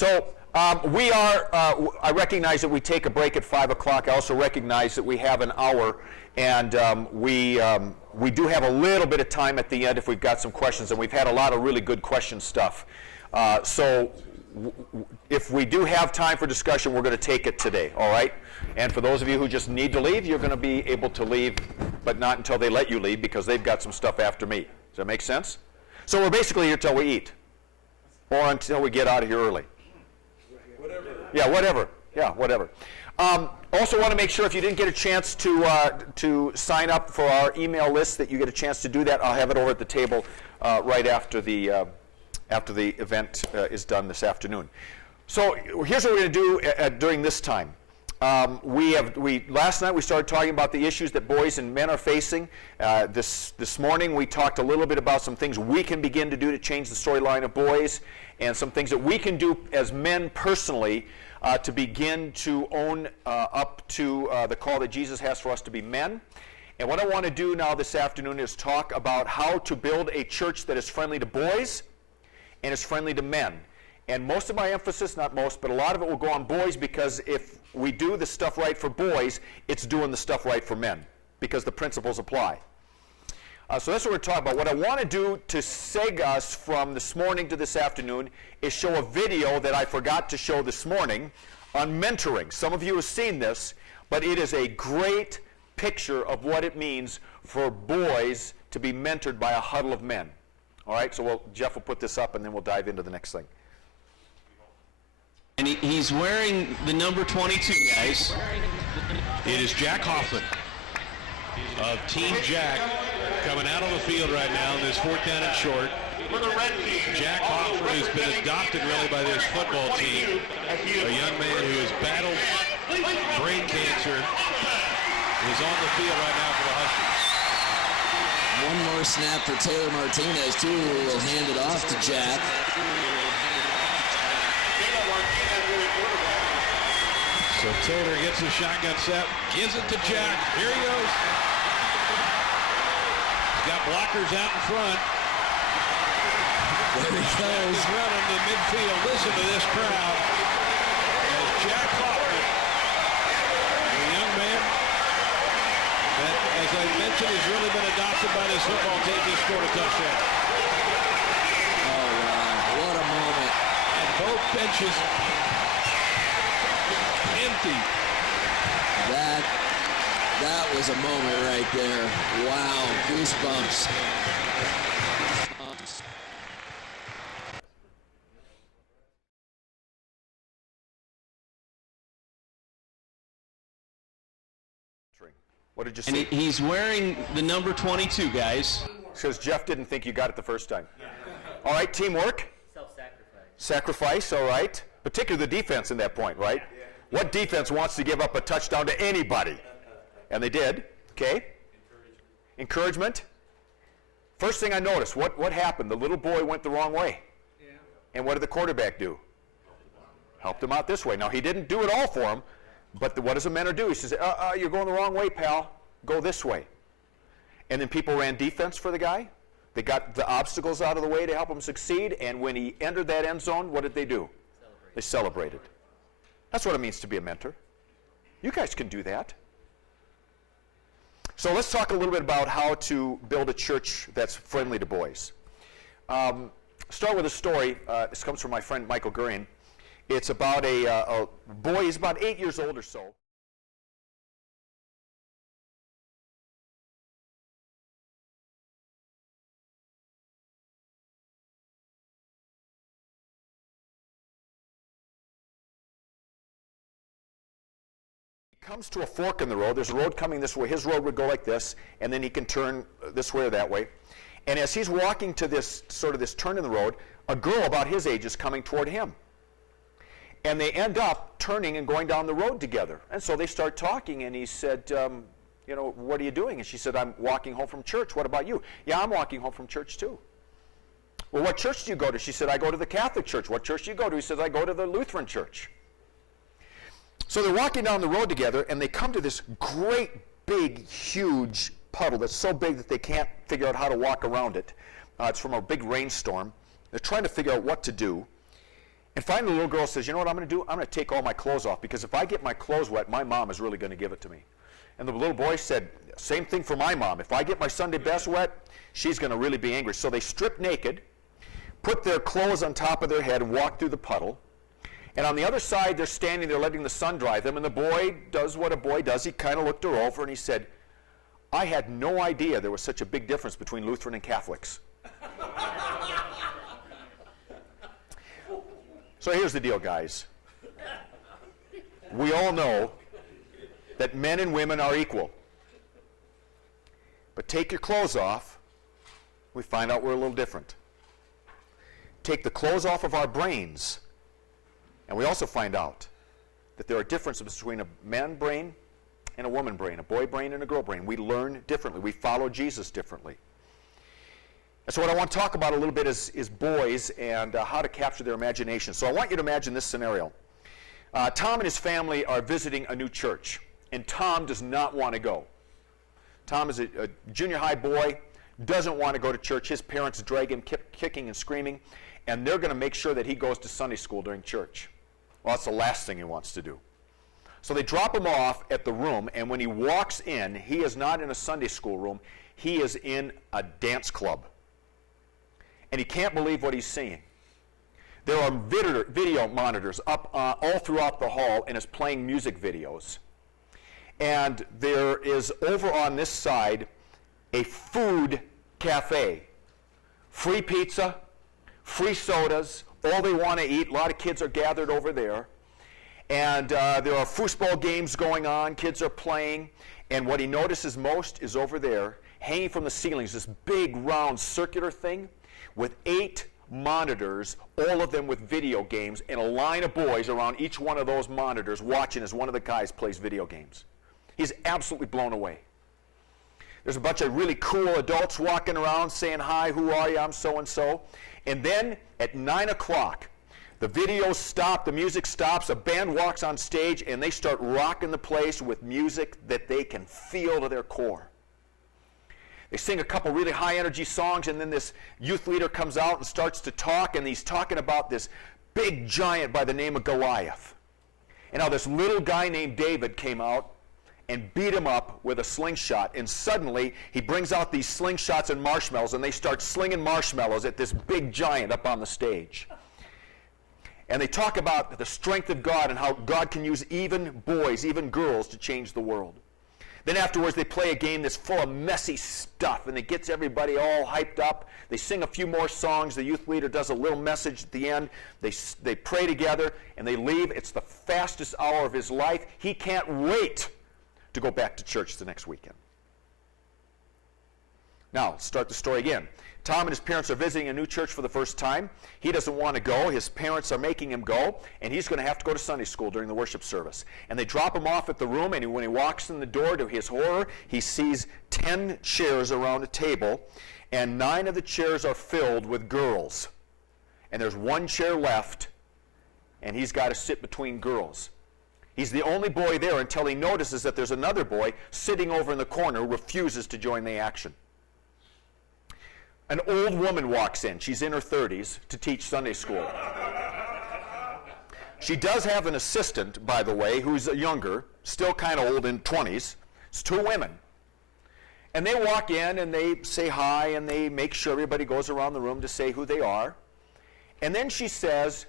So I recognize that we take a break at 5 o'clock. I also recognize that we have an hour, and we do have a little bit of time at the end if we've got some questions, and we've had a lot of really good question stuff. So if we do have time for discussion, we're going to take it today, all right? And for those of you who just need to leave, you're going to be able to leave, but not until they let you leave, because they've got some stuff after me. Does that make sense? So we're basically here till we eat, or until we get out of here early. Whatever. Yeah, whatever. Yeah, whatever. Also want to make sure if you didn't get a chance to sign up for our email list that you get a chance to do that. I'll have it over at the table right after the event is done this afternoon. So here's what we're going to do during this time. Last night we started talking about the issues that boys and men are facing. This morning we talked a little bit about some things we can begin to do to change the storyline of boys, and some things that we can do as men personally to begin to own up to the call that Jesus has for us to be men. And what I want to do now this afternoon is talk about how to build a church that is friendly to boys and is friendly to men. And most of my emphasis, not most, but a lot of it will go on boys, because if we do the stuff right for boys, it's doing the stuff right for men, because the principles apply. So that's what we're talking about. What I want to do to seg us from this morning to this afternoon is show a video that I forgot to show this morning on mentoring. Some of you have seen this, but it is a great picture of what it means for boys to be mentored by a huddle of men. All right, so Jeff will put this up, and then we'll dive into the next thing. And he's wearing the number 22, guys. It is Jack Hoffman of Team Jack coming out on the field right now in this fourth down and short. Jack Hoffman, who's been adopted really by this football team, a young man who has battled brain cancer, is on the field right now for the Huskies. One more snap for Taylor Martinez, too. Will hand it off to Jack. So Taylor gets the shotgun set, gives it to Jack. Here he goes. He's got blockers out in front. There he goes. He's running to midfield. Listen to this crowd. As Jack Hoffman, a young man that, as I mentioned, has really been adopted by this football team, just scored a touchdown. Oh, wow. What a moment. And both benches empty. That was a moment right there. Wow, goosebumps. What did you And see? he's wearing the number 22, guys. Because Jeff didn't think you got it the first time. All right, teamwork. Self-sacrifice. Sacrifice, all right. Particularly the defense in that point, right? What defense wants to give up a touchdown to anybody? And they did, okay? Encouragement. First thing I noticed, what happened? The little boy went the wrong way. Yeah. And what did the quarterback do? Helped him out this way. Now, he didn't do it all for him, but what does a mentor do? He says, you're going the wrong way, pal. Go this way. And then people ran defense for the guy. They got the obstacles out of the way to help him succeed, and when he entered that end zone, what did they do? They celebrated. That's what it means to be a mentor. You guys can do that. So let's talk a little bit about how to build a church that's friendly to boys. Start with a story. This comes from my friend Michael Gurian. It's about a boy, he's about 8 years old or so. Comes to a fork in the road. There's a road coming this way. His road would go like this, and then he can turn this way or that way. And as he's walking to this turn in the road, a girl about his age is coming toward him. And they end up turning and going down the road together. And so they start talking, and he said, what are you doing? And she said, I'm walking home from church. What about you? Yeah, I'm walking home from church too. Well, what church do you go to? She said, I go to the Catholic church. What church do you go to? He says, I go to the Lutheran church. So they're walking down the road together, and they come to this great, big, huge puddle that's so big that they can't figure out how to walk around it. It's from a big rainstorm. They're trying to figure out what to do. And finally the little girl says, you know what I'm going to do? I'm going to take all my clothes off, because if I get my clothes wet, my mom is really going to give it to me. And the little boy said, same thing for my mom. If I get my Sunday best wet, she's going to really be angry. So they stripped naked, put their clothes on top of their head, and walked through the puddle. And on the other side, they're standing there letting the sun dry them, and the boy does what a boy does. He kind of looked her over, and he said, I had no idea there was such a big difference between Lutheran and Catholics. So here's the deal, guys. We all know that men and women are equal. But take your clothes off, we find out we're a little different. Take the clothes off of our brains, and we also find out that there are differences between a man brain and a woman brain, a boy brain and a girl brain. We learn differently. We follow Jesus differently. And so what I want to talk about a little bit is boys and how to capture their imagination. So I want you to imagine this scenario. Tom and his family are visiting a new church, and Tom does not want to go. Tom is a junior high boy, doesn't want to go to church. His parents drag him kicking and screaming, and they're going to make sure that he goes to Sunday school during church. Well, that's the last thing he wants to do. So they drop him off at the room, and when he walks in, he is not in a Sunday school room. He is in a dance club. And he can't believe what he's seeing. There are video monitors up all throughout the hall, and it's playing music videos. And there is over on this side a food cafe. Free pizza, free sodas, all they want to eat. A lot of kids are gathered over there. And there are foosball games going on. Kids are playing. And what he notices most is over there, hanging from the ceilings, this big round circular thing with 8 monitors, all of them with video games, and a line of boys around each one of those monitors watching as one of the guys plays video games. He's absolutely blown away. There's a bunch of really cool adults walking around saying, hi, who are you? I'm so-and-so. And then at 9 o'clock, the videos stop, the music stops, a band walks on stage, and they start rocking the place with music that they can feel to their core. They sing a couple really high-energy songs, and then this youth leader comes out and starts to talk, and he's talking about this big giant by the name of Goliath. And how this little guy named David came out and beat him up with a slingshot, and suddenly he brings out these slingshots and marshmallows, and they start slinging marshmallows at this big giant up on the stage. And they talk about the strength of God and how God can use even boys, even girls, to change the world. Then afterwards they play a game that's full of messy stuff, and it gets everybody all hyped up. They sing a few more songs. The youth leader does a little message at the end. They pray together, and they leave. It's the fastest hour of his life. He can't wait to go back to church the next weekend. Now, let's start the story again. Tom and his parents are visiting a new church for the first time. He doesn't want to go. His parents are making him go, and he's going to have to go to Sunday school during the worship service. And they drop him off at the room, and when he walks in the door, to his horror, he sees 10 chairs around a table, and 9 of the chairs are filled with girls. And there's 1 chair left, and he's got to sit between girls. He's the only boy there until he notices that there's another boy sitting over in the corner who refuses to join the action. An old woman walks in. She's in her 30s to teach Sunday school. She does have an assistant, by the way, who's younger, still kind of old, in 20s. It's 2 women. And they walk in and they say hi, and they make sure everybody goes around the room to say who they are. And then she says,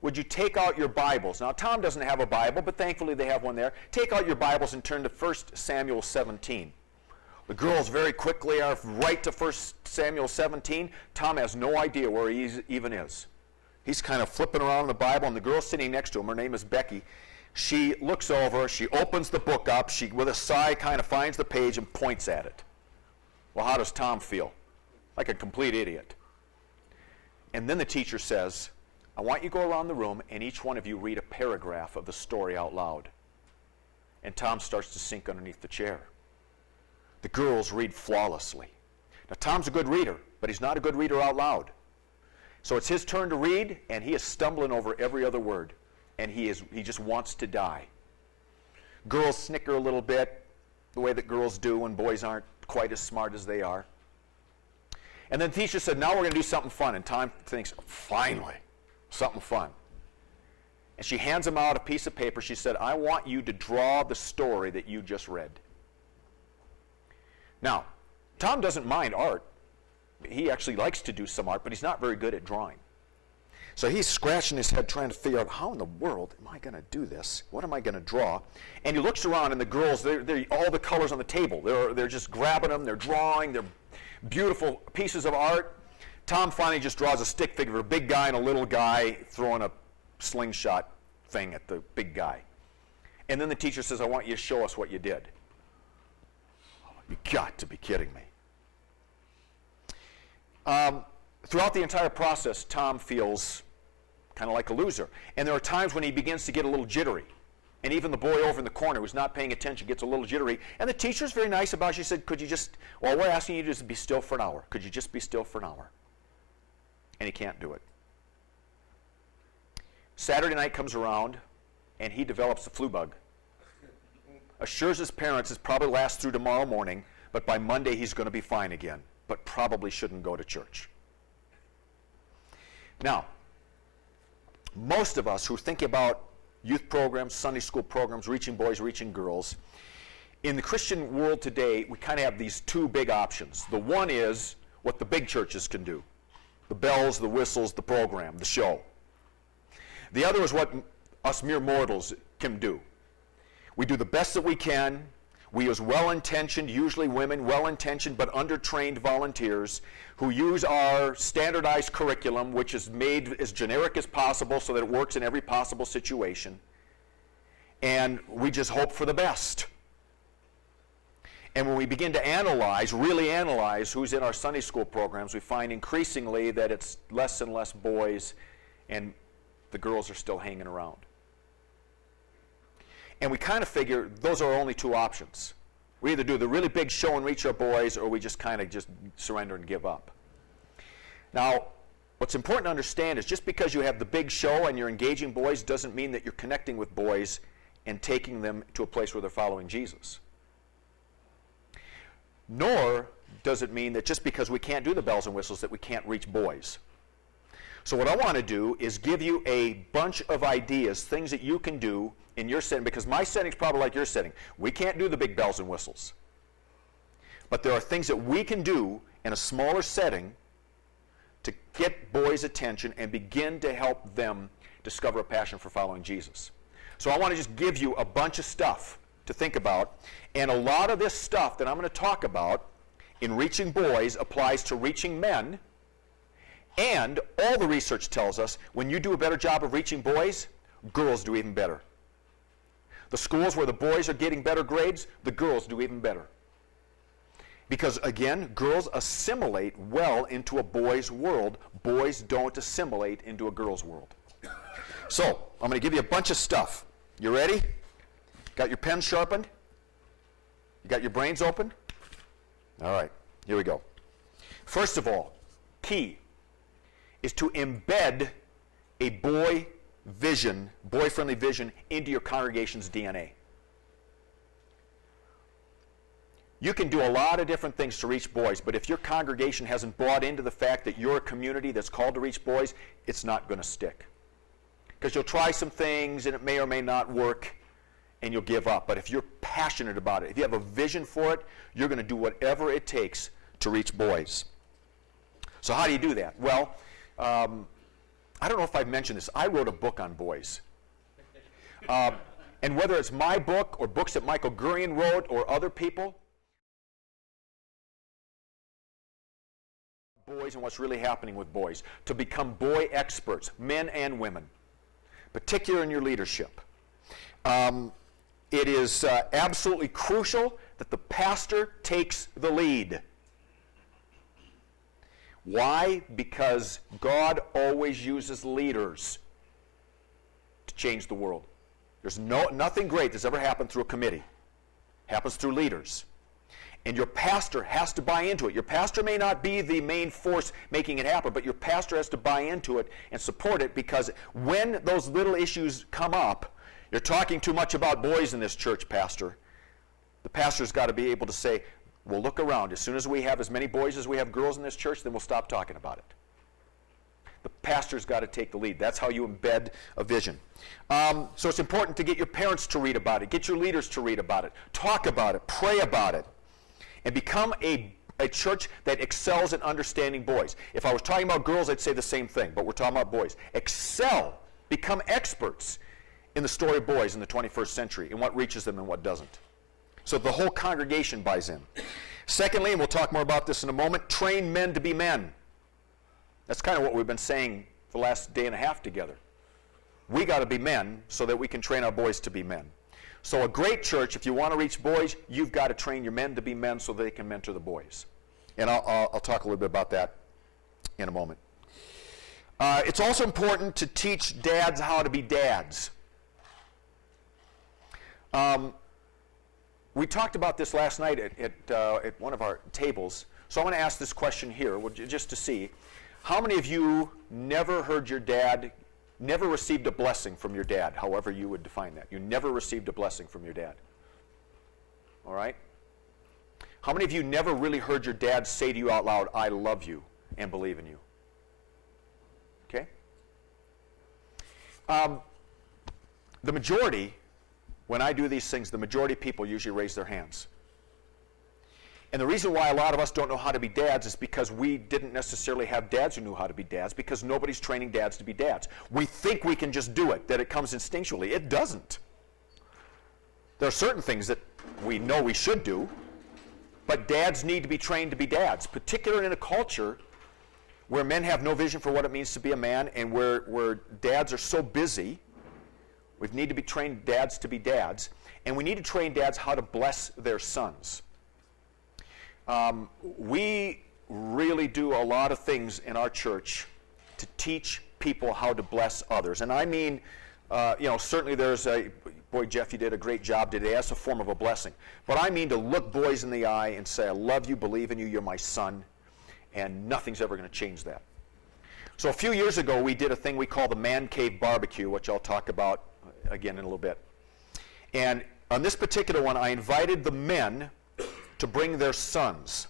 would you take out your Bibles? Now, Tom doesn't have a Bible, but thankfully they have one there. Take out your Bibles and turn to 1 Samuel 17. The girls very quickly are right to 1 Samuel 17. Tom has no idea where he even is. He's kind of flipping around the Bible, and the girl sitting next to him, her name is Becky, she looks over, she opens the book up, she, with a sigh, kind of finds the page and points at it. Well, how does Tom feel? Like a complete idiot. And then the teacher says, I want you to go around the room, and each one of you read a paragraph of the story out loud. And Tom starts to sink underneath the chair. The girls read flawlessly. Now, Tom's a good reader, but he's not a good reader out loud. So it's his turn to read, and he is stumbling over every other word, and he just wants to die. Girls snicker a little bit, the way that girls do when boys aren't quite as smart as they are. And then the teacher said, now we're going to do something fun, and Tom thinks, finally, something fun. And she hands him out a piece of paper. She said, I want you to draw the story that you just read. Now, Tom doesn't mind art. He actually likes to do some art, but he's not very good at drawing. So he's scratching his head trying to figure out, how in the world am I going to do this? What am I going to draw? And he looks around, and the girls, they're all the colors on the table. They're just grabbing them. They're drawing. They're beautiful pieces of art. Tom finally just draws a stick figure of a big guy and a little guy throwing a slingshot thing at the big guy. And then the teacher says, I want you to show us what you did. Oh, you got to be kidding me. Throughout the entire process, Tom feels kind of like a loser. And there are times when he begins to get a little jittery. And even the boy over in the corner who's not paying attention gets a little jittery. And the teacher's very nice about it. She said, could you just, well, we're asking you to just be still for an hour. Could you just be still for an hour? And he can't do it. Saturday night comes around, and he develops the flu bug. Assures his parents it probably lasts through tomorrow morning, but by Monday he's going to be fine again, but probably shouldn't go to church. Now, most of us who think about youth programs, Sunday school programs, reaching boys, reaching girls, in the Christian world today, we kind of have these two big options. The one is what the big churches can do. The bells, the whistles, the program, the show. The other is what us mere mortals can do. We do the best that we can. We use well-intentioned, usually women, well-intentioned but undertrained volunteers who use our standardized curriculum, which is made as generic as possible so that it works in every possible situation. And we just hope for the best. And when we begin to analyze, really analyze who's in our Sunday school programs, we find increasingly that it's less and less boys, and the girls are still hanging around. And we kind of figure those are our only two options. We either do the really big show and reach our boys, or we just kind of just surrender and give up. Now, what's important to understand is just because you have the big show and you're engaging boys doesn't mean that you're connecting with boys and taking them to a place where they're following Jesus. Nor does it mean that just because we can't do the bells and whistles that we can't reach boys. So what I want to do is give you a bunch of ideas, things that you can do in your setting, because my setting's probably like your setting. We can't do the big bells and whistles. But there are things that we can do in a smaller setting to get boys' attention and begin to help them discover a passion for following Jesus. So I want to just give you a bunch of stuff to think about, and a lot of this stuff that I'm going to talk about in reaching boys applies to reaching men, and all the research tells us when you do a better job of reaching boys, girls do even better. The schools where the boys are getting better grades, the girls do even better. Because again, girls assimilate well into a boy's world. Boys don't assimilate into a girl's world. So, I'm going to give you a bunch of stuff. You ready? Got your pen sharpened? You got your brains open? All right, here we go. First of all, key is to embed a boy-friendly vision into your congregation's DNA. You can do a lot of different things to reach boys, but if your congregation hasn't bought into the fact that you're a community that's called to reach boys, it's not going to stick. Because you'll try some things and it may or may not work, and you'll give up. But if you're passionate about it, if you have a vision for it, you're going to do whatever it takes to reach boys. So how do you do that? Well, I don't know if I've mentioned this. I wrote a book on boys. And whether it's my book or books that Michael Gurian wrote or other people, boys and what's really happening with boys, to become boy experts, men and women, particularly in your leadership. It is absolutely crucial that the pastor takes the lead. Why? Because God always uses leaders to change the world. There's nothing great that's ever happened through a committee. It happens through leaders. And your pastor has to buy into it. Your pastor may not be the main force making it happen, but your pastor has to buy into it and support it, because when those little issues come up, you're talking too much about boys in this church, pastor. The pastor's got to be able to say, well, look around. As soon as we have as many boys as we have girls in this church, then we'll stop talking about it. The pastor's got to take the lead. That's how you embed a vision. So it's important to get your parents to read about it, get your leaders to read about it, talk about it, pray about it, and become a church that excels at understanding boys. If I was talking about girls, I'd say the same thing, but we're talking about boys. Excel, become experts in the story of boys in the 21st century and what reaches them and what doesn't. So the whole congregation buys in. Secondly, and we'll talk more about this in a moment, train men to be men. That's kind of what we've been saying for the last day and a half together. We got to be men so that we can train our boys to be men. So a great church, if you want to reach boys, you've got to train your men to be men so they can mentor the boys. And I'll talk a little bit about that in a moment. It's also important to teach dads how to be dads. We talked about this last night at one of our tables. So I'm going to ask this question here, just to see. How many of you never heard your dad, never received a blessing from your dad, however you would define that? You never received a blessing from your dad. All right? How many of you never really heard your dad say to you out loud, I love you and believe in you? Okay? The majority, when I do these things, the majority of people usually raise their hands. And the reason why a lot of us don't know how to be dads is because we didn't necessarily have dads who knew how to be dads, because nobody's training dads to be dads. We think we can just do it, that it comes instinctually. It doesn't. There are certain things that we know we should do, but dads need to be trained to be dads, particularly in a culture where men have no vision for what it means to be a man and where dads are so busy. We need to be trained dads to be dads, and we need to train dads how to bless their sons. We really do a lot of things in our church to teach people how to bless others. And I mean, certainly there's boy, Jeff, you did a great job today. That's a form of a blessing. But I mean to look boys in the eye and say, I love you, believe in you, you're my son, and nothing's ever going to change that. So a few years ago, we did a thing we call the Man Cave Barbecue, which I'll talk about again in a little bit. And on this particular one, I invited the men to bring their sons.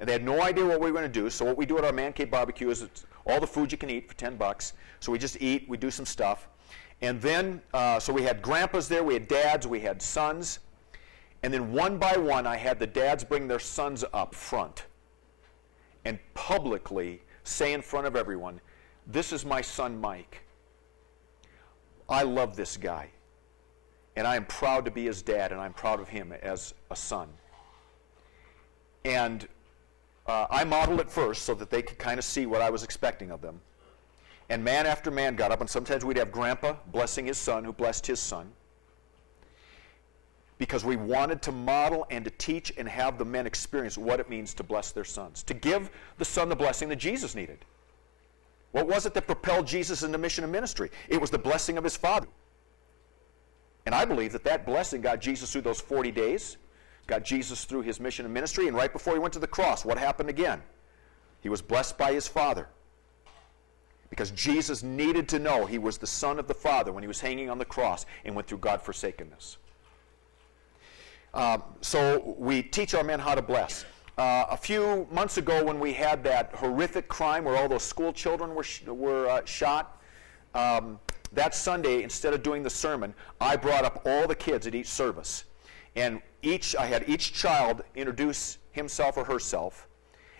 And they had no idea what we were going to do. So what we do at our Man Cave Barbecue is it's all the food you can eat for $10. So we just eat, we do some stuff. And then, so we had grandpas there, we had dads, we had sons. And then one by one, I had the dads bring their sons up front and publicly say in front of everyone, this is my son Mike. I love this guy. And I am proud to be his dad, and I'm proud of him as a son. And I modeled it first so that they could kind of see what I was expecting of them. And man after man got up, and sometimes we'd have Grandpa blessing his son who blessed his son, because we wanted to model and to teach and have the men experience what it means to bless their sons, to give the son the blessing that Jesus needed. What was it that propelled Jesus into mission and ministry? It was the blessing of his Father. And I believe that that blessing got Jesus through those 40 days, got Jesus through his mission and ministry, and right before he went to the cross, what happened again? He was blessed by his Father. Because Jesus needed to know he was the Son of the Father when he was hanging on the cross and went through God-forsakenness. So we teach our men how to bless. A few months ago when we had that horrific crime where all those school children were shot, that Sunday, instead of doing the sermon, I brought up all the kids at each service. And I had each child introduce himself or herself,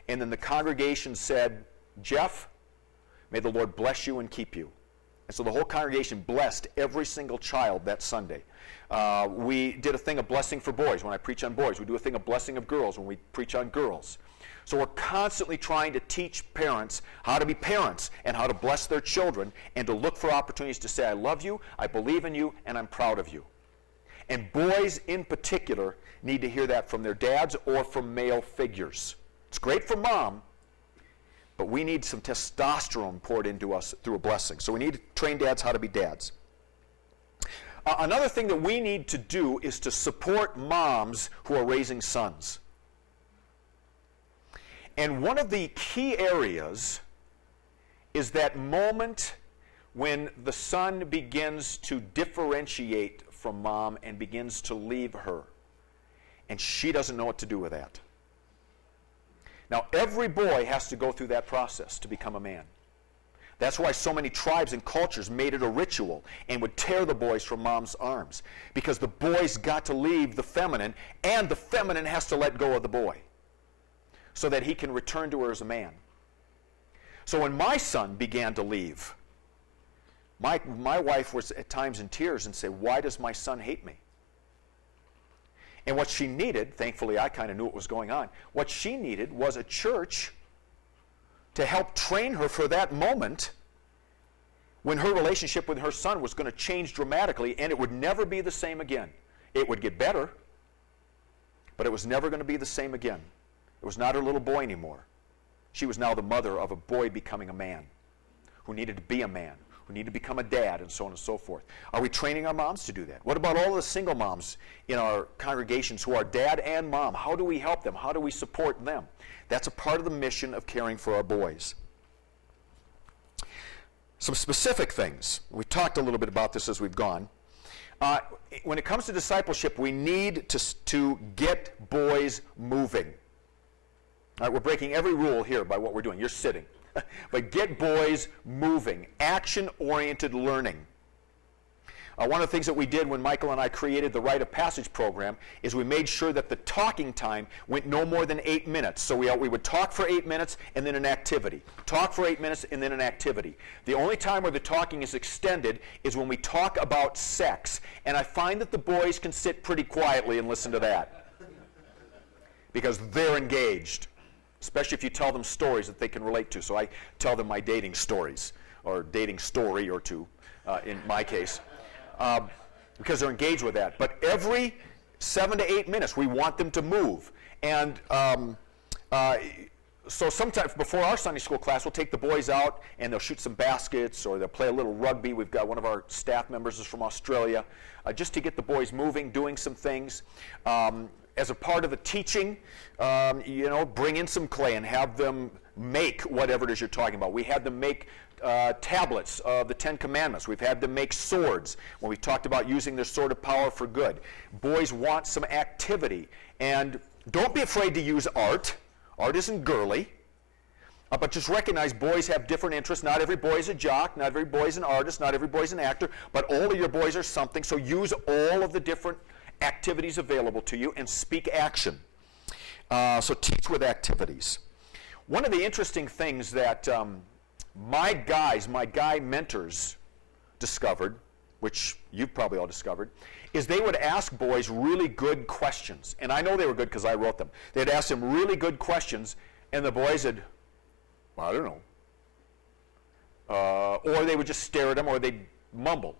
and then the congregation said, Jeff, may the Lord bless you and keep you. And so the whole congregation blessed every single child that Sunday. We did a thing of blessing for boys when I preach on boys. We do a thing of blessing of girls when we preach on girls. So we're constantly trying to teach parents how to be parents and how to bless their children and to look for opportunities to say, I love you, I believe in you, and I'm proud of you. And boys in particular need to hear that from their dads or from male figures. It's great for mom, but we need some testosterone poured into us through a blessing. So we need to train dads how to be dads. Another thing that we need to do is to support moms who are raising sons. And one of the key areas is that moment when the son begins to differentiate from mom and begins to leave her, and she doesn't know what to do with that. Now, every boy has to go through that process to become a man. That's why so many tribes and cultures made it a ritual and would tear the boys from mom's arms, because the boy's got to leave the feminine, and the feminine has to let go of the boy so that he can return to her as a man. So when my son began to leave, my wife was at times in tears and said, "Why does my son hate me?" And what she needed, thankfully I kind of knew what was going on, what she needed was a church to help train her for that moment when her relationship with her son was going to change dramatically, and it would never be the same again. It would get better, but it was never going to be the same again. It was not her little boy anymore. She was now the mother of a boy becoming a man, who needed to be a man, who needed to become a dad, and so on and so forth. Are we training our moms to do that? What about all the single moms in our congregations who are dad and mom? How do we help them? How do we support them? That's a part of the mission of caring for our boys. Some specific things. We talked a little bit about this as we've gone. When it comes to discipleship, we need to get boys moving. All right, we're breaking every rule here by what we're doing. You're sitting. But get boys moving. Action-oriented learning. One of the things that we did when Michael and I created the Rite of Passage program is we made sure that the talking time went no more than 8 minutes. So we would talk for 8 minutes and then an activity. Talk for 8 minutes and then an activity. The only time where the talking is extended is when we talk about sex. And I find that the boys can sit pretty quietly and listen to that, because they're engaged, especially if you tell them stories that they can relate to. So I tell them my dating stories, or dating story or two, in my case. Because they're engaged with that. But every 7 to 8 minutes, we want them to move. And so sometimes before our Sunday school class, we'll take the boys out and they'll shoot some baskets, or they'll play a little rugby. We've got one of our staff members is from Australia, just to get the boys moving, doing some things. As a part of the teaching, bring in some clay and have them make whatever it is you're talking about. We had them make tablets of the Ten Commandments. We've had them make swords when we talked about using their sword of power for good. Boys want some activity. And don't be afraid to use art. Art isn't girly. But just recognize boys have different interests. Not every boy is a jock. Not every boy is an artist. Not every boy is an actor. But all of your boys are something. So use all of the different activities available to you and speak action. So teach with activities. One of the interesting things that my guy mentors discovered, which you've probably all discovered, is they would ask boys really good questions. And I know they were good because I wrote them. They'd ask them really good questions, and the boys would, I don't know. Or they would just stare at them, or they'd mumble.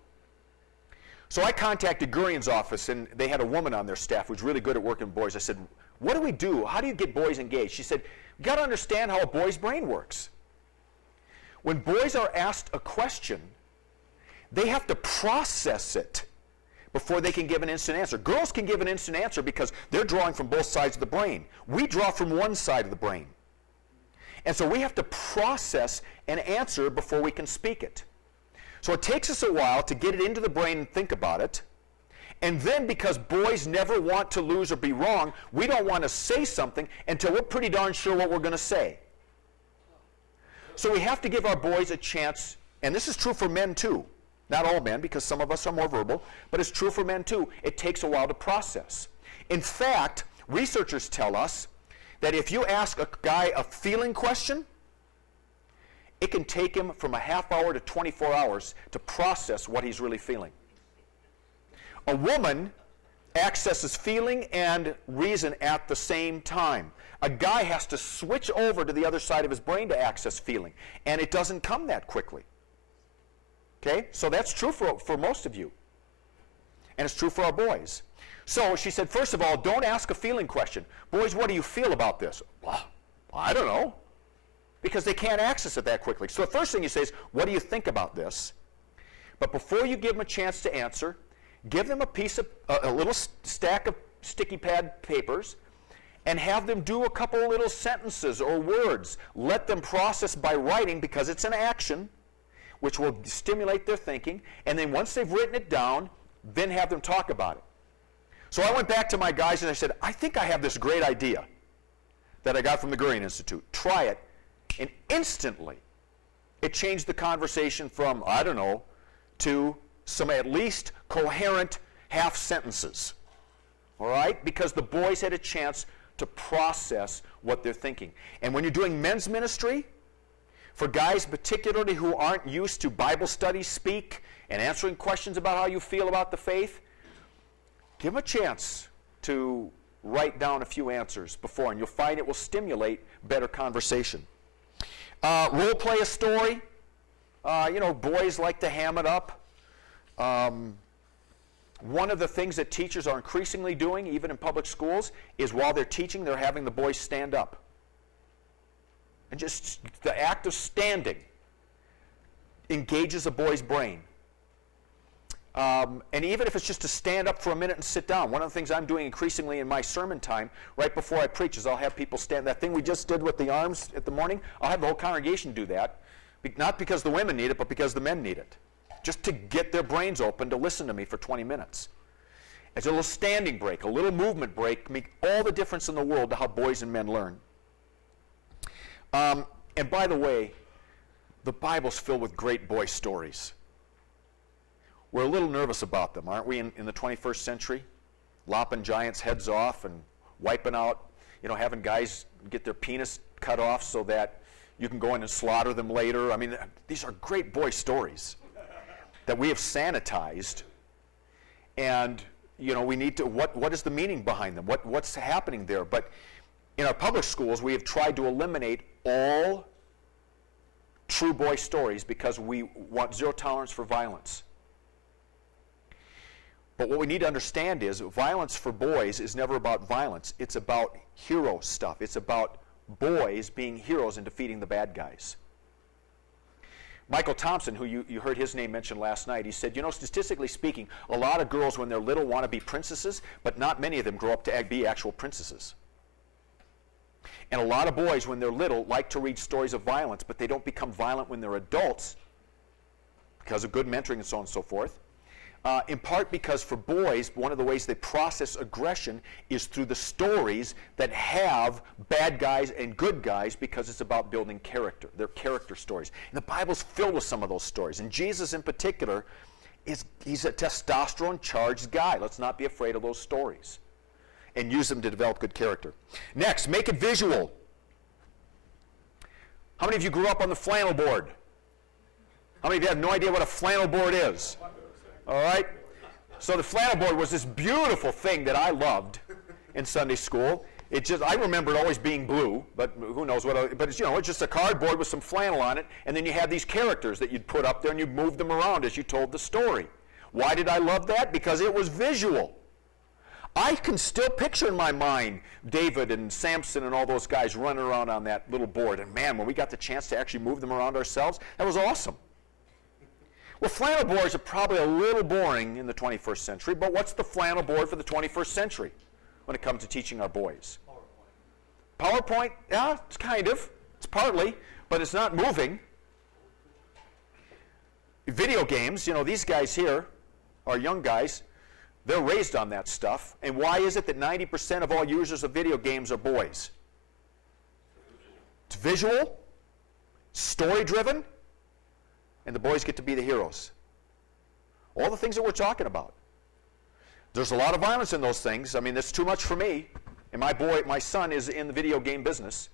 So I contacted Gurion's office, and they had a woman on their staff who's really good at working with boys. I said, what do we do? How do you get boys engaged? She said, you've got to understand how a boy's brain works. When boys are asked a question, they have to process it before they can give an instant answer. Girls can give an instant answer because they're drawing from both sides of the brain. We draw from one side of the brain. And so we have to process an answer before we can speak it. So it takes us a while to get it into the brain and think about it. And then, because boys never want to lose or be wrong, we don't want to say something until we're pretty darn sure what we're going to say. So we have to give our boys a chance, and this is true for men too. Not all men, because some of us are more verbal, but it's true for men too. It takes a while to process. In fact, researchers tell us that if you ask a guy a feeling question, it can take him from a half hour to 24 hours to process what he's really feeling. A woman accesses feeling and reason at the same time. A guy has to switch over to the other side of his brain to access feeling, and it doesn't come that quickly. Okay? So that's true for most of you. And it's true for our boys. So she said, first of all, don't ask a feeling question. Boys, what do you feel about this? Well, I don't know. Because they can't access it that quickly. So the first thing you say is, what do you think about this? But before you give them a chance to answer, give them a little stack of sticky pad papers, and have them do a couple of little sentences or words. Let them process by writing, because it's an action, which will stimulate their thinking. And then once they've written it down, then have them talk about it. So I went back to my guys and I said, I think I have this great idea that I got from the Gurion Institute. Try it. And instantly, it changed the conversation from, I don't know, to some at least coherent half sentences. All right? Because the boys had a chance to process what they're thinking. And when you're doing men's ministry, for guys particularly who aren't used to Bible study speak and answering questions about how you feel about the faith, give them a chance to write down a few answers before, and you'll find it will stimulate better conversation. Role play a story. Boys like to ham it up. One of the things that teachers are increasingly doing, even in public schools, is while they're teaching, they're having the boys stand up. And just the act of standing engages a boy's brain. And even if it's just to stand up for a minute and sit down, one of the things I'm doing increasingly in my sermon time, right before I preach, is I'll have people stand. That thing we just did with the arms at the morning, I'll have the whole congregation do that. Not because the women need it, but because the men need it. Just to get their brains open to listen to me for 20 minutes. It's a little standing break, a little movement break, make all the difference in the world to how boys and men learn. And by the way, the Bible's filled with great boy stories. We're a little nervous about them, aren't we, in the 21st century? Lopping giants' heads off and wiping out, having guys get their penis cut off so that you can go in and slaughter them later. I mean, these are great boy stories that we have sanitized, and we need to, what is the meaning behind them? What's happening there? But in our public schools, we have tried to eliminate all true boy stories because we want zero tolerance for violence. But what we need to understand is violence for boys is never about violence. It's about hero stuff. It's about boys being heroes and defeating the bad guys. Michael Thompson, who you heard his name mentioned last night, he said, statistically speaking, a lot of girls when they're little want to be princesses, but not many of them grow up to be actual princesses. And a lot of boys when they're little like to read stories of violence, but they don't become violent when they're adults because of good mentoring and so on and so forth. In part because for boys, one of the ways they process aggression is through the stories that have bad guys and good guys, because it's about building character. They're character stories. And the Bible's filled with some of those stories. And Jesus in particular, he's a testosterone-charged guy. Let's not be afraid of those stories and use them to develop good character. Next, make it visual. How many of you grew up on the flannel board? How many of you have no idea what a flannel board is? All right? So the flannel board was this beautiful thing that I loved in Sunday school. I remember it always being blue, but who knows what, but it's just a cardboard with some flannel on it, and then you had these characters that you'd put up there and you'd move them around as you told the story. Why did I love that? Because it was visual. I can still picture in my mind David and Samson and all those guys running around on that little board, and man, when we got the chance to actually move them around ourselves, that was awesome. Well, flannel boards are probably a little boring in the 21st century, but what's the flannel board for the 21st century when it comes to teaching our boys? PowerPoint? Yeah, it's kind of. It's partly, but it's not moving. Video games, these guys here are young guys. They're raised on that stuff. And why is it that 90% of all users of video games are boys? It's visual, story-driven, and the boys get to be the heroes. All the things that we're talking about. There's a lot of violence in those things. I mean, that's too much for me. And my son is in the video game business.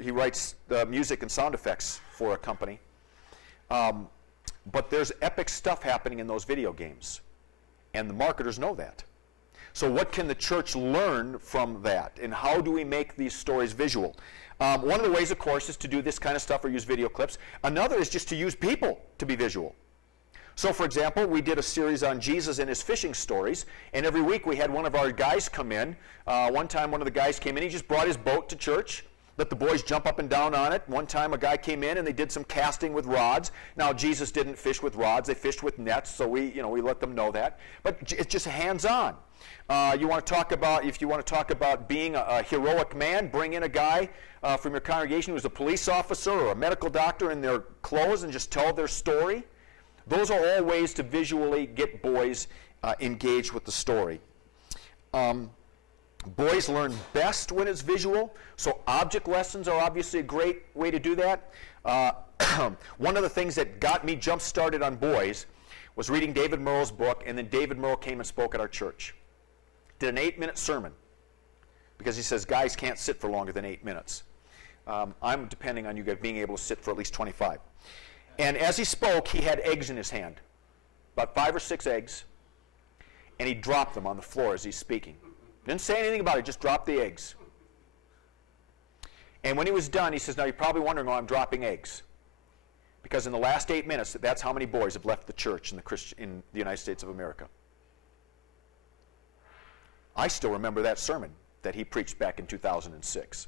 He writes music and sound effects for a company. But there's epic stuff happening in those video games. And the marketers know that. So what can the church learn from that? And how do we make these stories visual? One of the ways, of course, is to do this kind of stuff or use video clips. Another is just to use people to be visual. So, for example, we did a series on Jesus and his fishing stories, and every week we had one of our guys come in. One time one of the guys came in, he just brought his boat to church, let the boys jump up and down on it. One time a guy came in and they did some casting with rods. Now, Jesus didn't fish with rods, they fished with nets, so we let them know that. But it's just hands-on. If you want to talk about being a heroic man, bring in a guy from your congregation who's a police officer or a medical doctor in their clothes and just tell their story. Those are all ways to visually get boys engaged with the story. Boys learn best when it's visual, so object lessons are obviously a great way to do that. one of the things that got me jump-started on boys was reading David Murrow's book, and then David Murrow came and spoke at our church. Did an 8-minute sermon, because he says guys can't sit for longer than 8 minutes. I'm depending on you guys being able to sit for at least 25. And as he spoke, he had eggs in his hand, about 5 or 6 eggs, and he dropped them on the floor as he's speaking. Didn't say anything about it, just dropped the eggs. And when he was done, he says, now you're probably wondering why I'm dropping eggs. Because in the last 8 minutes, that's how many boys have left the church in the United States of America. I still remember that sermon that he preached back in 2006.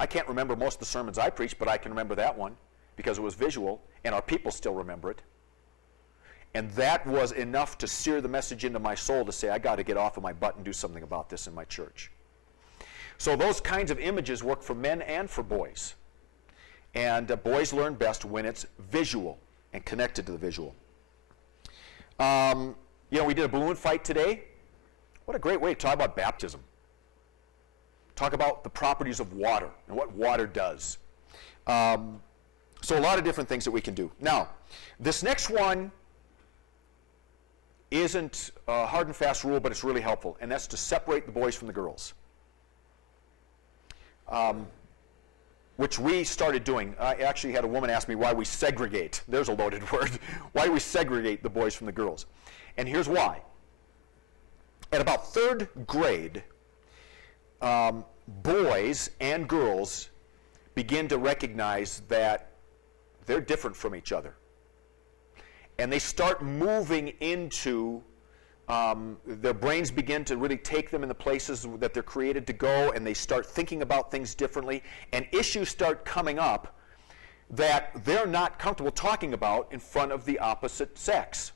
I can't remember most of the sermons I preached, but I can remember that one because it was visual, and our people still remember it. And that was enough to sear the message into my soul to say, I got to get off of my butt and do something about this in my church. So those kinds of images work for men and for boys. And boys learn best when it's visual and connected to the visual. We did a balloon fight today. What a great way to talk about baptism. Talk about the properties of water and what water does. So a lot of different things that we can do. Now, this next one isn't a hard and fast rule, but it's really helpful, and that's to separate the boys from the girls. Which we started doing. I actually had a woman ask me why we segregate. There's a loaded word. Why do we segregate the boys from the girls? And here's why. At about 3rd grade, boys and girls begin to recognize that they're different from each other. And they start moving into, their brains begin to really take them in the places that they're created to go, and they start thinking about things differently, and issues start coming up that they're not comfortable talking about in front of the opposite sex.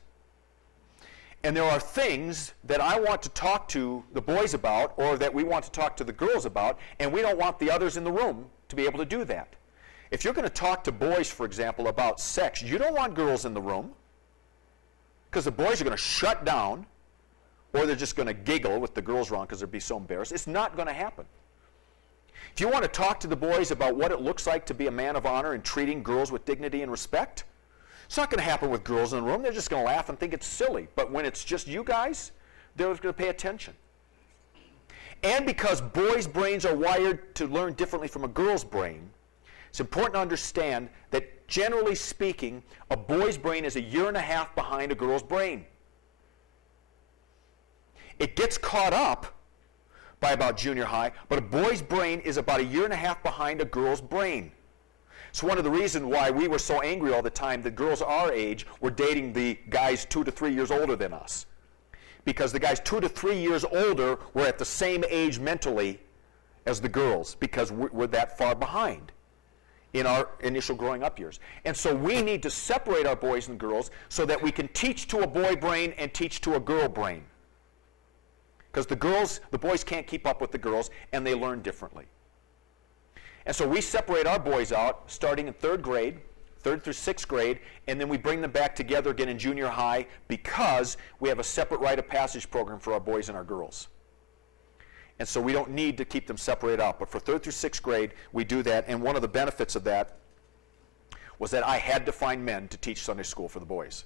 And there are things that I want to talk to the boys about, or that we want to talk to the girls about, and we don't want the others in the room to be able to do that. If you're going to talk to boys, for example, about sex, you don't want girls in the room, because the boys are going to shut down, or they're just going to giggle with the girls around because they'll be so embarrassed. It's not going to happen. If you want to talk to the boys about what it looks like to be a man of honor and treating girls with dignity and respect, it's not going to happen with girls in the room. They're just going to laugh and think it's silly. But when it's just you guys, they're going to pay attention. And because boys' brains are wired to learn differently from a girl's brain, it's important to understand that generally speaking, a boy's brain is 1.5 years behind a girl's brain. It gets caught up by about junior high, but a boy's brain is about 1.5 years behind a girl's brain. It's one of the reasons why we were so angry all the time that girls our age were dating the guys 2 to 3 years older than us. Because the guys 2 to 3 years older were at the same age mentally as the girls, because we're that far behind in our initial growing up years. And so we need to separate our boys and girls so that we can teach to a boy brain and teach to a girl brain. Because the boys can't keep up with the girls, and they learn differently. And so we separate our boys out starting in 3rd grade, 3rd through 6th grade, and then we bring them back together again in junior high because we have a separate rite of passage program for our boys and our girls. And so we don't need to keep them separated out. But for 3rd through 6th grade, we do that. And one of the benefits of that was that I had to find men to teach Sunday school for the boys.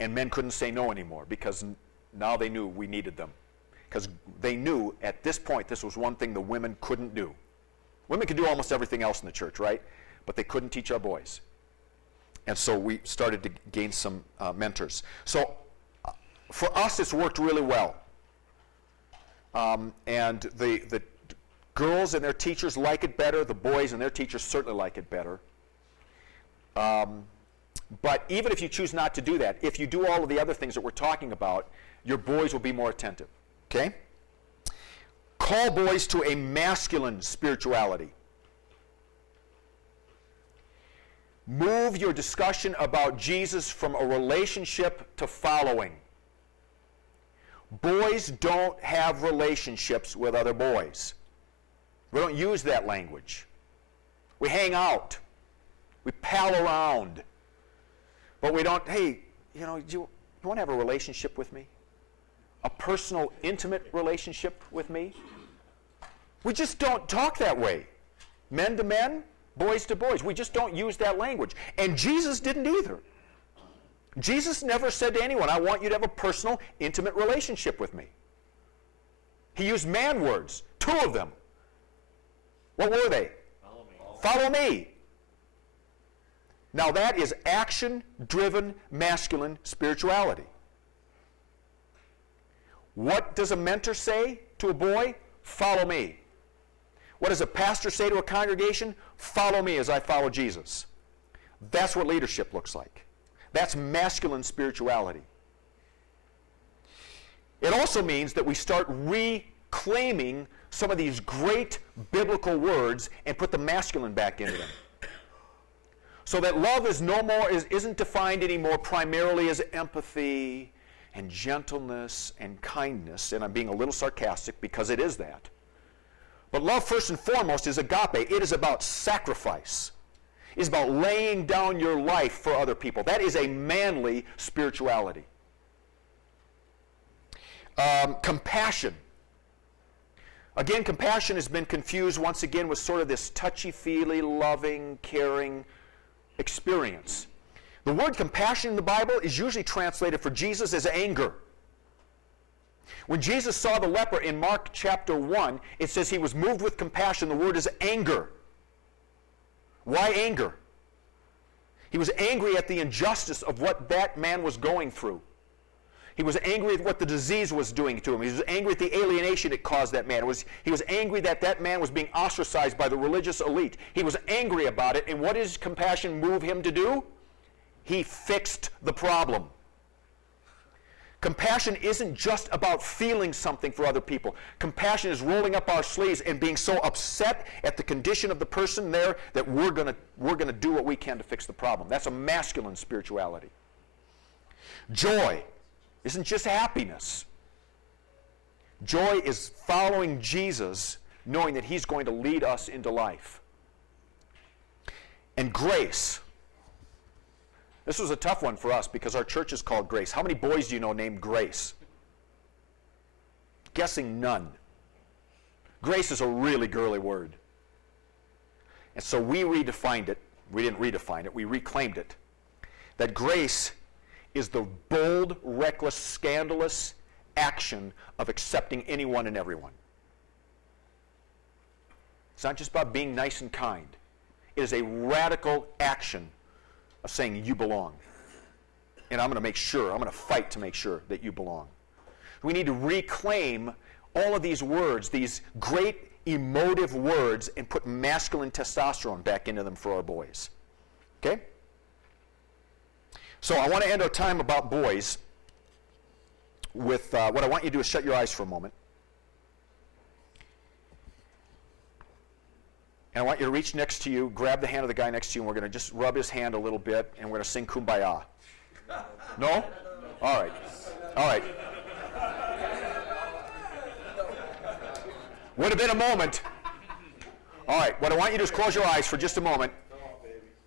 And men couldn't say no anymore because now they knew we needed them. Because they knew at this point this was one thing the women couldn't do. Women could do almost everything else in the church, right? But they couldn't teach our boys. And so we started to gain some mentors. So for us, it's worked really well. And the girls and their teachers like it better. The boys and their teachers certainly like it better. But even if you choose not to do that, if you do all of the other things that we're talking about, your boys will be more attentive. Okay? Call boys to a masculine spirituality. Move your discussion about Jesus from a relationship to following. Boys don't have relationships with other boys. We don't use that language. We hang out. We pal around. But we don't, hey, do you want to have a relationship with me? A personal, intimate relationship with me? We just don't talk that way. Men to men, boys to boys. We just don't use that language. And Jesus didn't either. Jesus never said to anyone, I want you to have a personal, intimate relationship with me. He used man words, 2 of them. What were they? Follow me. Now that is action-driven, masculine spirituality. What does a mentor say to a boy? Follow me. What does a pastor say to a congregation? Follow me as I follow Jesus. That's what leadership looks like. That's masculine spirituality. It also means that we start reclaiming some of these great biblical words and put the masculine back into them. So that love isn't defined anymore primarily as empathy and gentleness and kindness. And I'm being a little sarcastic because it is that. But love, first and foremost, is agape. It is about sacrifice. It is about laying down your life for other people. That is a manly spirituality. Compassion. Again, compassion has been confused once again with sort of this touchy-feely, loving, caring experience. The word compassion in the Bible is usually translated for Jesus as anger. When Jesus saw the leper in Mark chapter 1, it says he was moved with compassion. The word is anger. Why anger? He was angry at the injustice of what that man was going through. He was angry at what the disease was doing to him. He was angry at the alienation it caused that man. He was angry that that man was being ostracized by the religious elite. He was angry about it, and what does compassion move him to do? He fixed the problem. Compassion isn't just about feeling something for other people. Compassion is rolling up our sleeves and being so upset at the condition of the person there that we're going to do what we can to fix the problem. That's a masculine spirituality. Joy isn't just happiness. Joy is following Jesus, knowing that he's going to lead us into life. And grace. This was a tough one for us because our church is called Grace. How many boys do you know named Grace? Guessing none. Grace is a really girly word. And so we redefined it. We didn't redefine it. We reclaimed it. That grace is the bold, reckless, scandalous action of accepting anyone and everyone. It's not just about being nice and kind. It is a radical action of saying you belong. And I'm going to fight to make sure that you belong. We need to reclaim all of these words, these great emotive words, and put masculine testosterone back into them for our boys. Okay? So I want to end our time about boys with what I want you to do is shut your eyes for a moment. And I want you to reach next to you, grab the hand of the guy next to you, and we're going to just rub his hand a little bit, and we're going to sing Kumbaya. No? All right. All right. Would have been a moment. All right. What I want you to do is close your eyes for just a moment.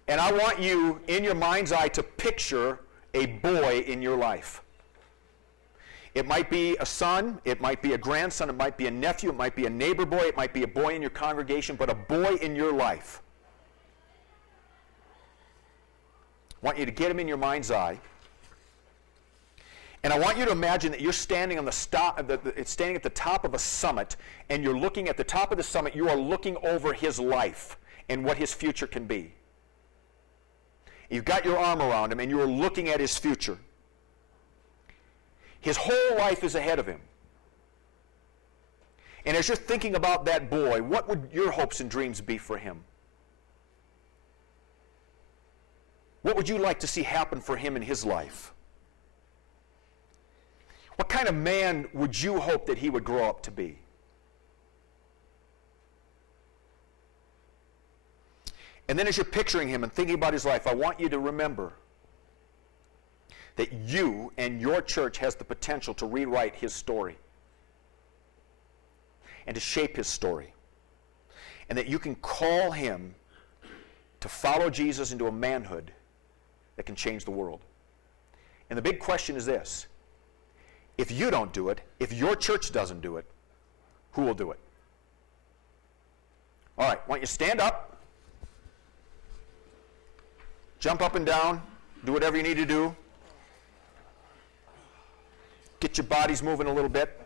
And I want you, in your mind's eye, to picture a boy in your life. It might be a son, it might be a grandson, it might be a nephew, it might be a neighbor boy, it might be a boy in your congregation, but a boy in your life. I want you to get him in your mind's eye. And I want you to imagine that you're standing on standing at the top of a summit, and you're looking at the top of the summit, you are looking over his life and what his future can be. You've got your arm around him, and you are looking at his future. His whole life is ahead of him. And as you're thinking about that boy, what would your hopes and dreams be for him? What would you like to see happen for him in his life? What kind of man would you hope that he would grow up to be? And then as you're picturing him and thinking about his life, I want you to remember that you and your church has the potential to rewrite his story and to shape his story. And that you can call him to follow Jesus into a manhood that can change the world. And the big question is this: if you don't do it, if your church doesn't do it, who will do it? All right, I want you to stand up. Jump up and down. Do whatever you need to do. Get your bodies moving a little bit.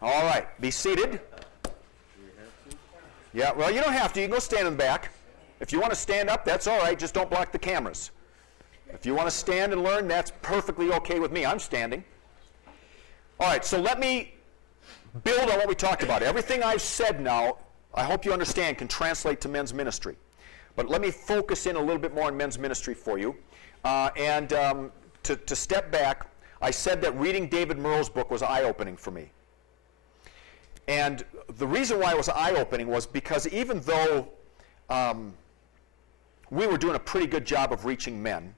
All right, be seated. Yeah, well, you don't have to. You can go stand in the back. If you want to stand up, that's all right. Just don't block the cameras. If you want to stand and learn, that's perfectly okay with me. I'm standing. All right, so let me build on what we talked about. Everything I've said now, I hope you understand, can translate to men's ministry. But let me focus in a little bit more on men's ministry for you. To step back, I said that reading David Murrow's book was eye-opening for me. And the reason why it was eye-opening was because even though we were doing a pretty good job of reaching men,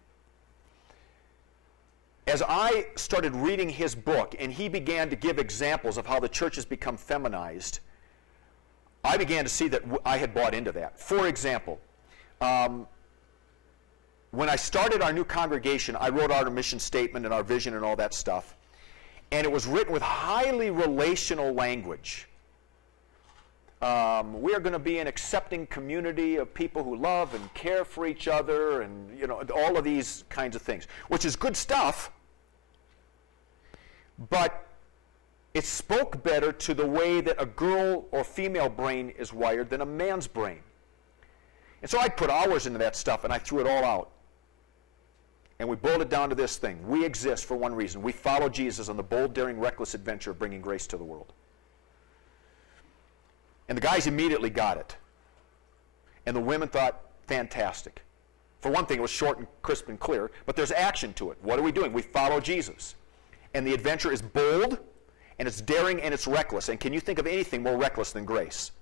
as I started reading his book and he began to give examples of how the church has become feminized, I began to see that I had bought into that. For example, when I started our new congregation, I wrote out our mission statement and our vision and all that stuff. And it was written with highly relational language. We are going to be an accepting community of people who love and care for each other, and all of these kinds of things, which is good stuff. But it spoke better to the way that a girl or female brain is wired than a man's brain. And so I put hours into that stuff, and I threw it all out. And we boiled it down to this thing. We exist for one reason. We follow Jesus on the bold, daring, reckless adventure of bringing grace to the world. And the guys immediately got it. And the women thought, fantastic. For one thing, it was short and crisp and clear, but there's action to it. What are we doing? We follow Jesus. And the adventure is bold, and it's daring, and it's reckless. And can you think of anything more reckless than grace?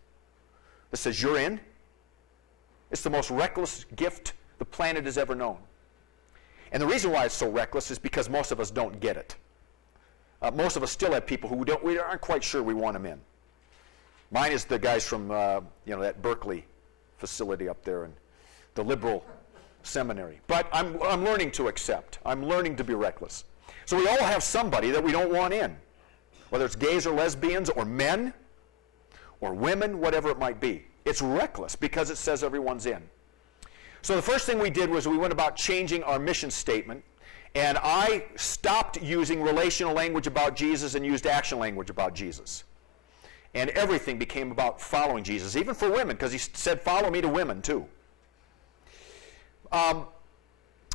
That says, you're in. It's the most reckless gift the planet has ever known. And the reason why it's so reckless is because most of us don't get it. Most of us still have people who we aren't quite sure we want them in. Mine is the guys from that Berkeley facility up there and the liberal seminary. But I'm learning to accept. I'm learning to be reckless. So we all have somebody that we don't want in, whether it's gays or lesbians or men or women, whatever it might be. It's reckless because it says everyone's in. So the first thing we did was we went about changing our mission statement, and I stopped using relational language about Jesus and used action language about Jesus. And everything became about following Jesus, even for women, because he said, follow me to women too.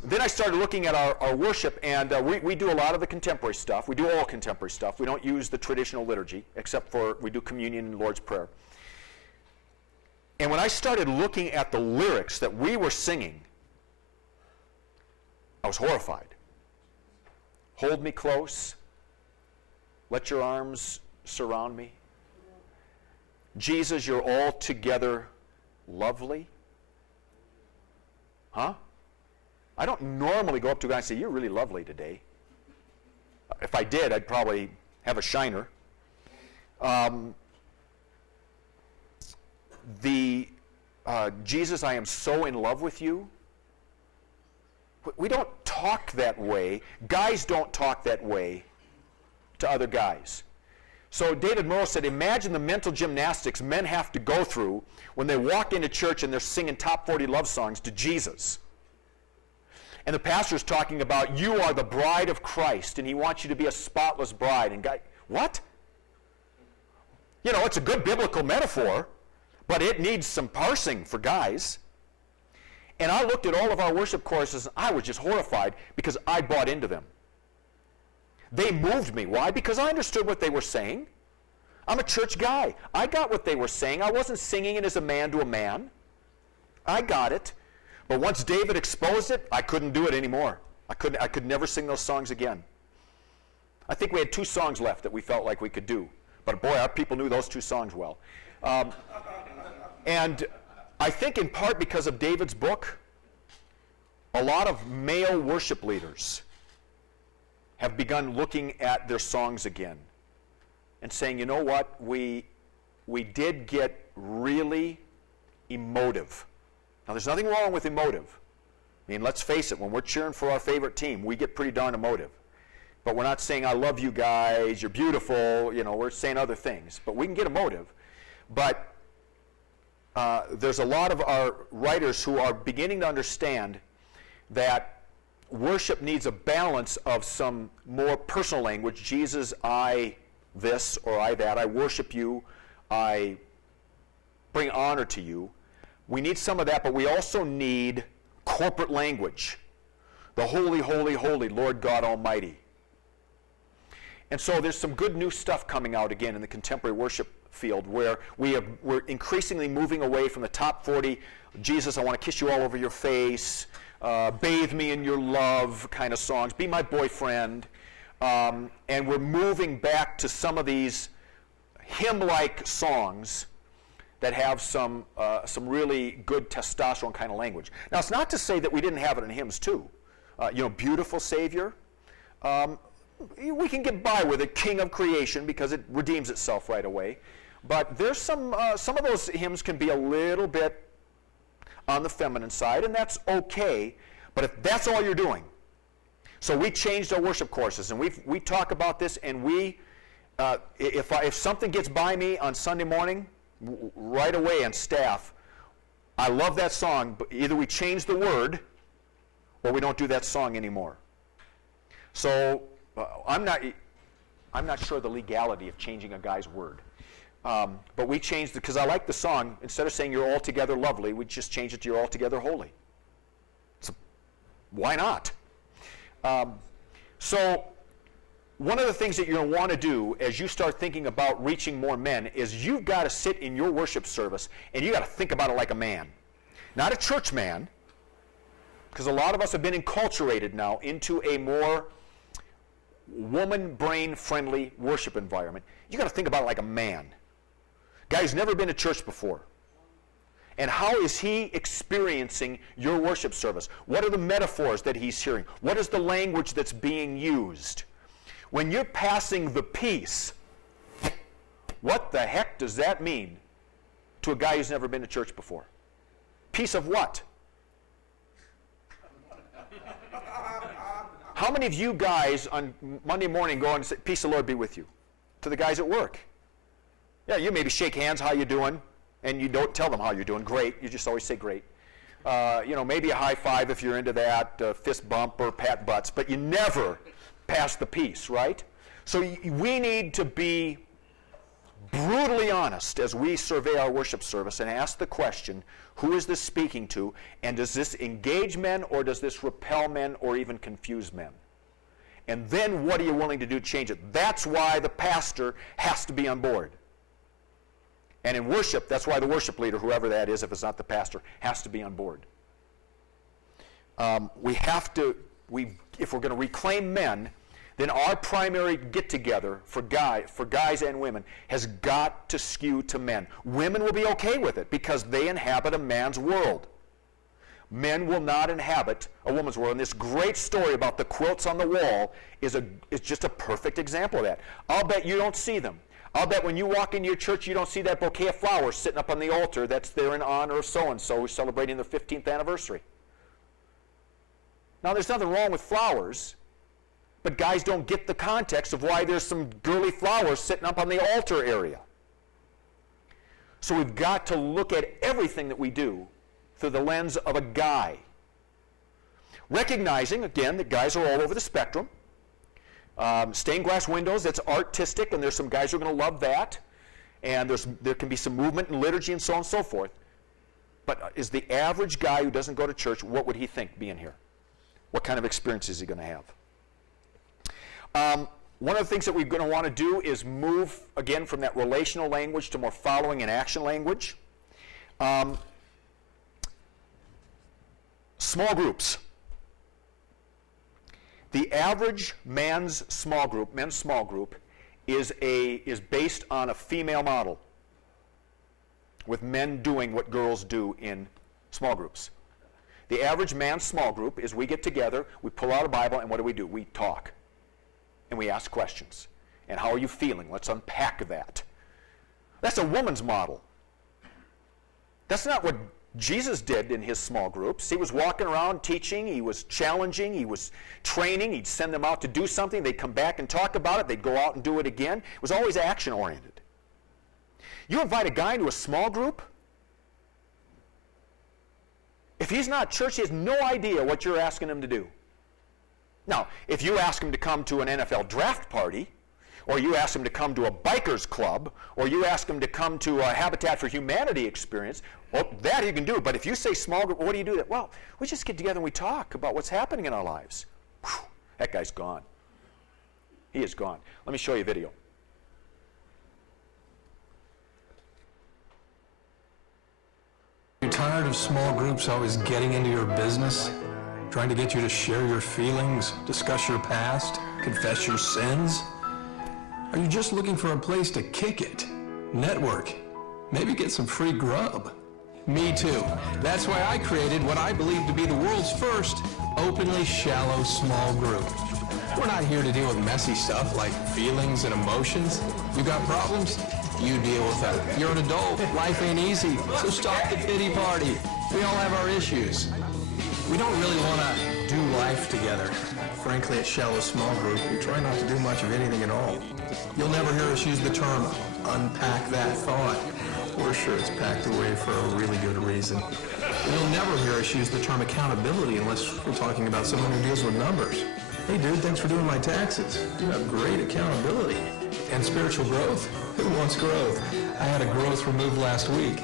Then I started looking at our worship, and we do a lot of the contemporary stuff. We do all contemporary stuff. We don't use the traditional liturgy, except for we do communion and Lord's Prayer. And when I started looking at the lyrics that we were singing, I was horrified. Hold me close. Let your arms surround me. Jesus, you're altogether lovely. Huh? I don't normally go up to a guy and say, you're really lovely today. If I did, I'd probably have a shiner. Jesus, I am so in love with you. We don't talk that way. Guys don't talk that way to other guys. So David Murrow said, imagine the mental gymnastics men have to go through when they walk into church and they're singing top 40 love songs to Jesus. And the pastor's talking about, you are the bride of Christ, and he wants you to be a spotless bride. And guy, what? It's a good biblical metaphor, but it needs some parsing for guys. And I looked at all of our worship choruses, and I was just horrified because I bought into them. They moved me. Why? Because I understood what they were saying. I'm a church guy. I got what they were saying. I wasn't singing it as a man to a man. I got it. But once David exposed it, I couldn't do it anymore. I could never sing those songs again. I think we had 2 songs left that we felt like we could do. But boy, our people knew those 2 songs well. And I think in part because of David's book, a lot of male worship leaders have begun looking at their songs again and saying, you know what, we did get really emotive. Now, there's nothing wrong with emotive. I mean, let's face it, when we're cheering for our favorite team, we get pretty darn emotive. But we're not saying, I love you guys, you're beautiful, we're saying other things. But we can get emotive. But there's a lot of our writers who are beginning to understand that worship needs a balance of some more personal language. Jesus, I this or I that. I worship you. I bring honor to you. We need some of that, but we also need corporate language. The holy, holy, holy Lord God Almighty. And so there's some good new stuff coming out again in the contemporary worship field where we're increasingly moving away from the top 40, Jesus, I want to kiss you all over your face, bathe me in your love kind of songs, be my boyfriend. And we're moving back to some of these hymn-like songs that have some really good testosterone kind of language. Now, it's not to say that we didn't have it in hymns too. Beautiful Savior. We can get by with it, King of Creation, because it redeems itself right away. But there's some of those hymns can be a little bit on the feminine side, and that's okay. But if that's all you're doing, so we changed our worship courses, and we talk about this, and if something gets by me on Sunday morning, right away on staff, I love that song, but either we change the word or we don't do that song anymore. So I'm not sure the legality of changing a guy's word. But we changed it because I like the song. Instead of saying you're altogether lovely, we just changed it to you're altogether holy. So why not? So one of the things that you're going to want to do as you start thinking about reaching more men is you've got to sit in your worship service and you've got to think about it like a man. Not a church man, because a lot of us have been enculturated now into a more woman brain friendly worship environment. You've got to think about it like a man. Guy who's never been to church before. And how is he experiencing your worship service? What are the metaphors that he's hearing? What is the language that's being used? When you're passing the peace, what the heck does that mean to a guy who's never been to church before? Peace of what? How many of you guys on Monday morning go and say, peace of the Lord be with you? To the guys at work. Yeah, you maybe shake hands, how you doing? And you don't tell them how you're doing. Great. You just always say great. Maybe a high five if you're into that, fist bump or pat butts, but you never pass the peace, right? So we need to be brutally honest as we survey our worship service and ask the question, who is this speaking to? And does this engage men or does this repel men or even confuse men? And then what are you willing to do to change it? That's why the pastor has to be on board. And in worship, that's why the worship leader, whoever that is, if it's not the pastor, has to be on board. If we're going to reclaim men, then our primary get-together for guys and women has got to skew to men. Women will be okay with it because they inhabit a man's world. Men will not inhabit a woman's world. And this great story about the quilts on the wall is just a perfect example of that. I'll bet you don't see them. I'll bet when you walk into your church, you don't see that bouquet of flowers sitting up on the altar that's there in honor of so-and-so who's celebrating their 15th anniversary. Now, there's nothing wrong with flowers, but guys don't get the context of why there's some girly flowers sitting up on the altar area. So we've got to look at everything that we do through the lens of a guy. Recognizing, again, that guys are all over the spectrum. Stained glass windows, that's artistic, and there's some guys who are going to love that. And there can be some movement and liturgy and so on and so forth. But is the average guy who doesn't go to church, what would he think being here? What kind of experience is he going to have? One of the things that we're going to want to do is move, again, from that relational language to more following and action language. Small groups. The average men's small group, is based on a female model, with men doing what girls do in small groups. The average man's small group is we get together, we pull out a Bible, and what do? We talk. And we ask questions. And how are you feeling? Let's unpack that. That's a woman's model. That's not what Jesus did in his small groups. He was walking around teaching, he was challenging, he was training, he'd send them out to do something, they'd come back and talk about it, they'd go out and do it again. It was always action-oriented. You invite a guy into a small group, if he's not church, he has no idea what you're asking him to do. Now, if you ask him to come to an NFL draft party, or you ask him to come to a bikers club, or you ask him to come to a Habitat for Humanity experience, well, that he can do. But if you say small group, what do you do? Well, we just get together and we talk about what's happening in our lives. Whew, that guy's gone. He is gone. Let me show you a video. You're tired of small groups always getting into your business, trying to get you to share your feelings, discuss your past, confess your sins? Are you just looking for a place to kick it, network, maybe get some free grub? Me too. That's why I created what I believe to be the world's first openly shallow small group. We're not here to deal with messy stuff like feelings and emotions. You got problems? You deal with them. You're an adult. Life ain't easy, so stop the pity party. We all have our issues. We don't really want to do life together. Frankly, at Shallow Small Group, we try not to do much of anything at all. You'll never hear us use the term, unpack that thought. We're sure it's packed away for a really good reason. You'll never hear us use the term accountability unless we're talking about someone who deals with numbers. Hey dude, thanks for doing my taxes. You have great accountability. And spiritual growth? Who wants growth? I had a growth removed last week.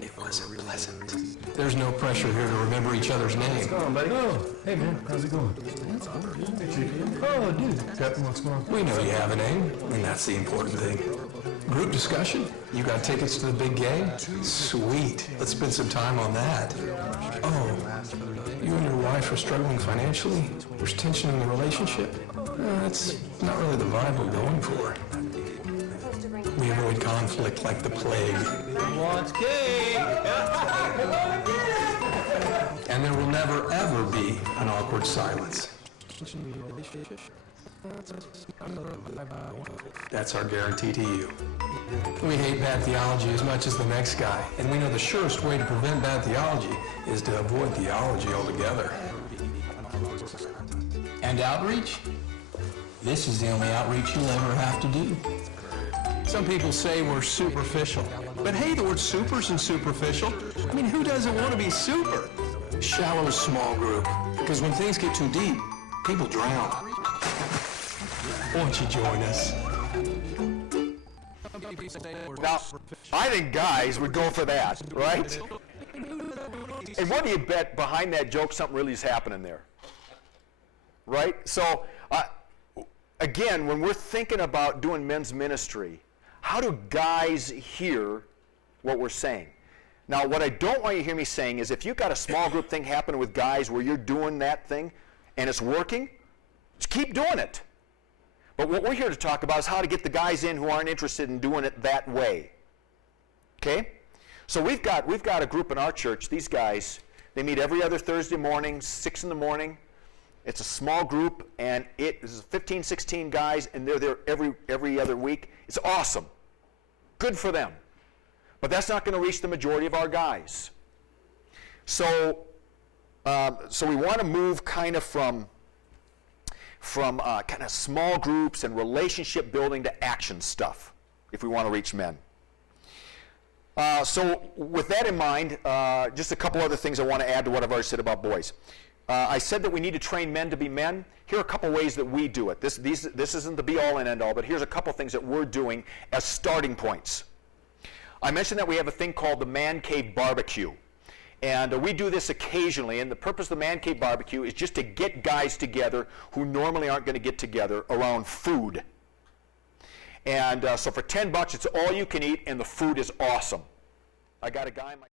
It wasn't pleasant. There's no pressure here to remember each other's name. What's going on, buddy? Oh, hey man, how's it going? Oh, dude, got what's going on? We know you have a name, and that's the important thing. Group discussion? You got tickets to the big game? Sweet. Let's spend some time on that. Oh, you and your wife are struggling financially? There's tension in the relationship? That's not really the vibe we're going for. We avoid conflict like the plague. Wants cake. And there will never, ever be an awkward silence. That's our guarantee to you. We hate bad theology as much as the next guy, and we know the surest way to prevent bad theology is to avoid theology altogether. And outreach? This is the only outreach you'll ever have to do. Some people say we're superficial. But hey, the word super's and superficial. I mean, who doesn't want to be super? Shallow small group. Because when things get too deep, people drown. Won't you join us? Now, I think guys would go for that, right? And what do you bet behind that joke something really is happening there? Right? So, again, when we're thinking about doing men's ministry, how do guys hear what we're saying? Now, what I don't want you to hear me saying is if you've got a small group thing happening with guys where you're doing that thing and it's working, just keep doing it. But what we're here to talk about is how to get the guys in who aren't interested in doing it that way. Okay? So we've got a group in our church. These guys, they meet every other Thursday morning, 6 in the morning. It's a small group, and it is 15, 16 guys, and they're there every other week. It's awesome. Good for them. But that's not going to reach the majority of our guys. So we want to move kind of from kind of small groups and relationship building to action stuff if we want to reach men. So with that in mind, just a couple other things I want to add to what I've already said about boys. I said that we need to train men to be men. Here are a couple ways that we do it. This isn't the be-all and end-all, but here's a couple things that we're doing as starting points. I mentioned that we have a thing called the Man Cave Barbecue. And we do this occasionally, and the purpose of the Man Cave Barbecue is just to get guys together who normally aren't going to get together around food. And so for $10, it's all you can eat, and the food is awesome. I got a guy in my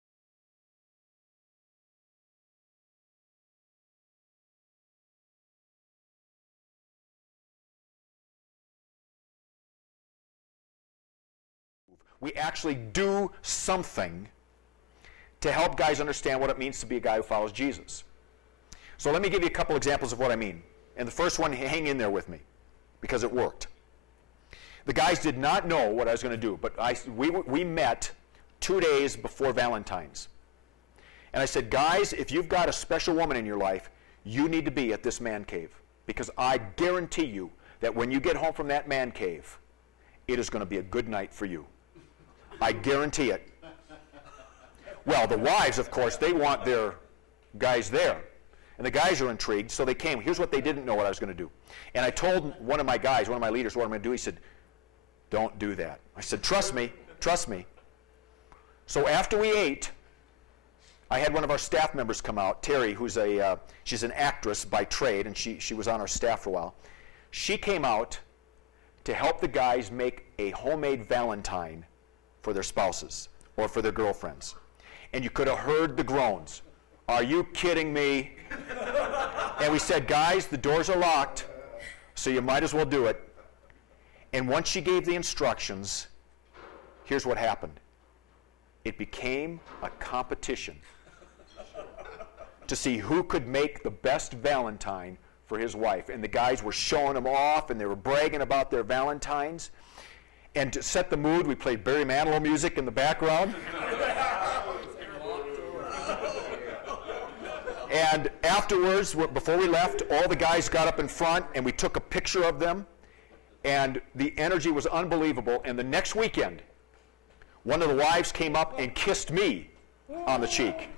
we actually do something to help guys understand what it means to be a guy who follows Jesus. So let me give you a couple examples of what I mean. And the first one, hang in there with me, because it worked. The guys did not know what I was going to do, but we met 2 days before Valentine's. And I said, guys, if you've got a special woman in your life, you need to be at this man cave, because I guarantee you that when you get home from that man cave, it is going to be a good night for you. I guarantee it. Well, the wives, of course, they want their guys there. And the guys are intrigued, so they came. Here's what they didn't know what I was going to do. And I told one of my guys, one of my leaders, what I'm going to do. He said, don't do that. I said, trust me, trust me. So after we ate, I had one of our staff members come out, Terry, who's she's an actress by trade, and she was on our staff for a while. She came out to help the guys make a homemade Valentine for their spouses or for their girlfriends. And you could have heard the groans. Are you kidding me? And we said, guys, the doors are locked, so you might as well do it. And once she gave the instructions, here's what happened. It became a competition to see who could make the best Valentine for his wife. And the guys were showing them off, and they were bragging about their Valentines. And to set the mood, we played Barry Manilow music in the background. And afterwards, before we left, all the guys got up in front, and we took a picture of them. And the energy was unbelievable. And the next weekend, one of the wives came up and kissed me on the cheek.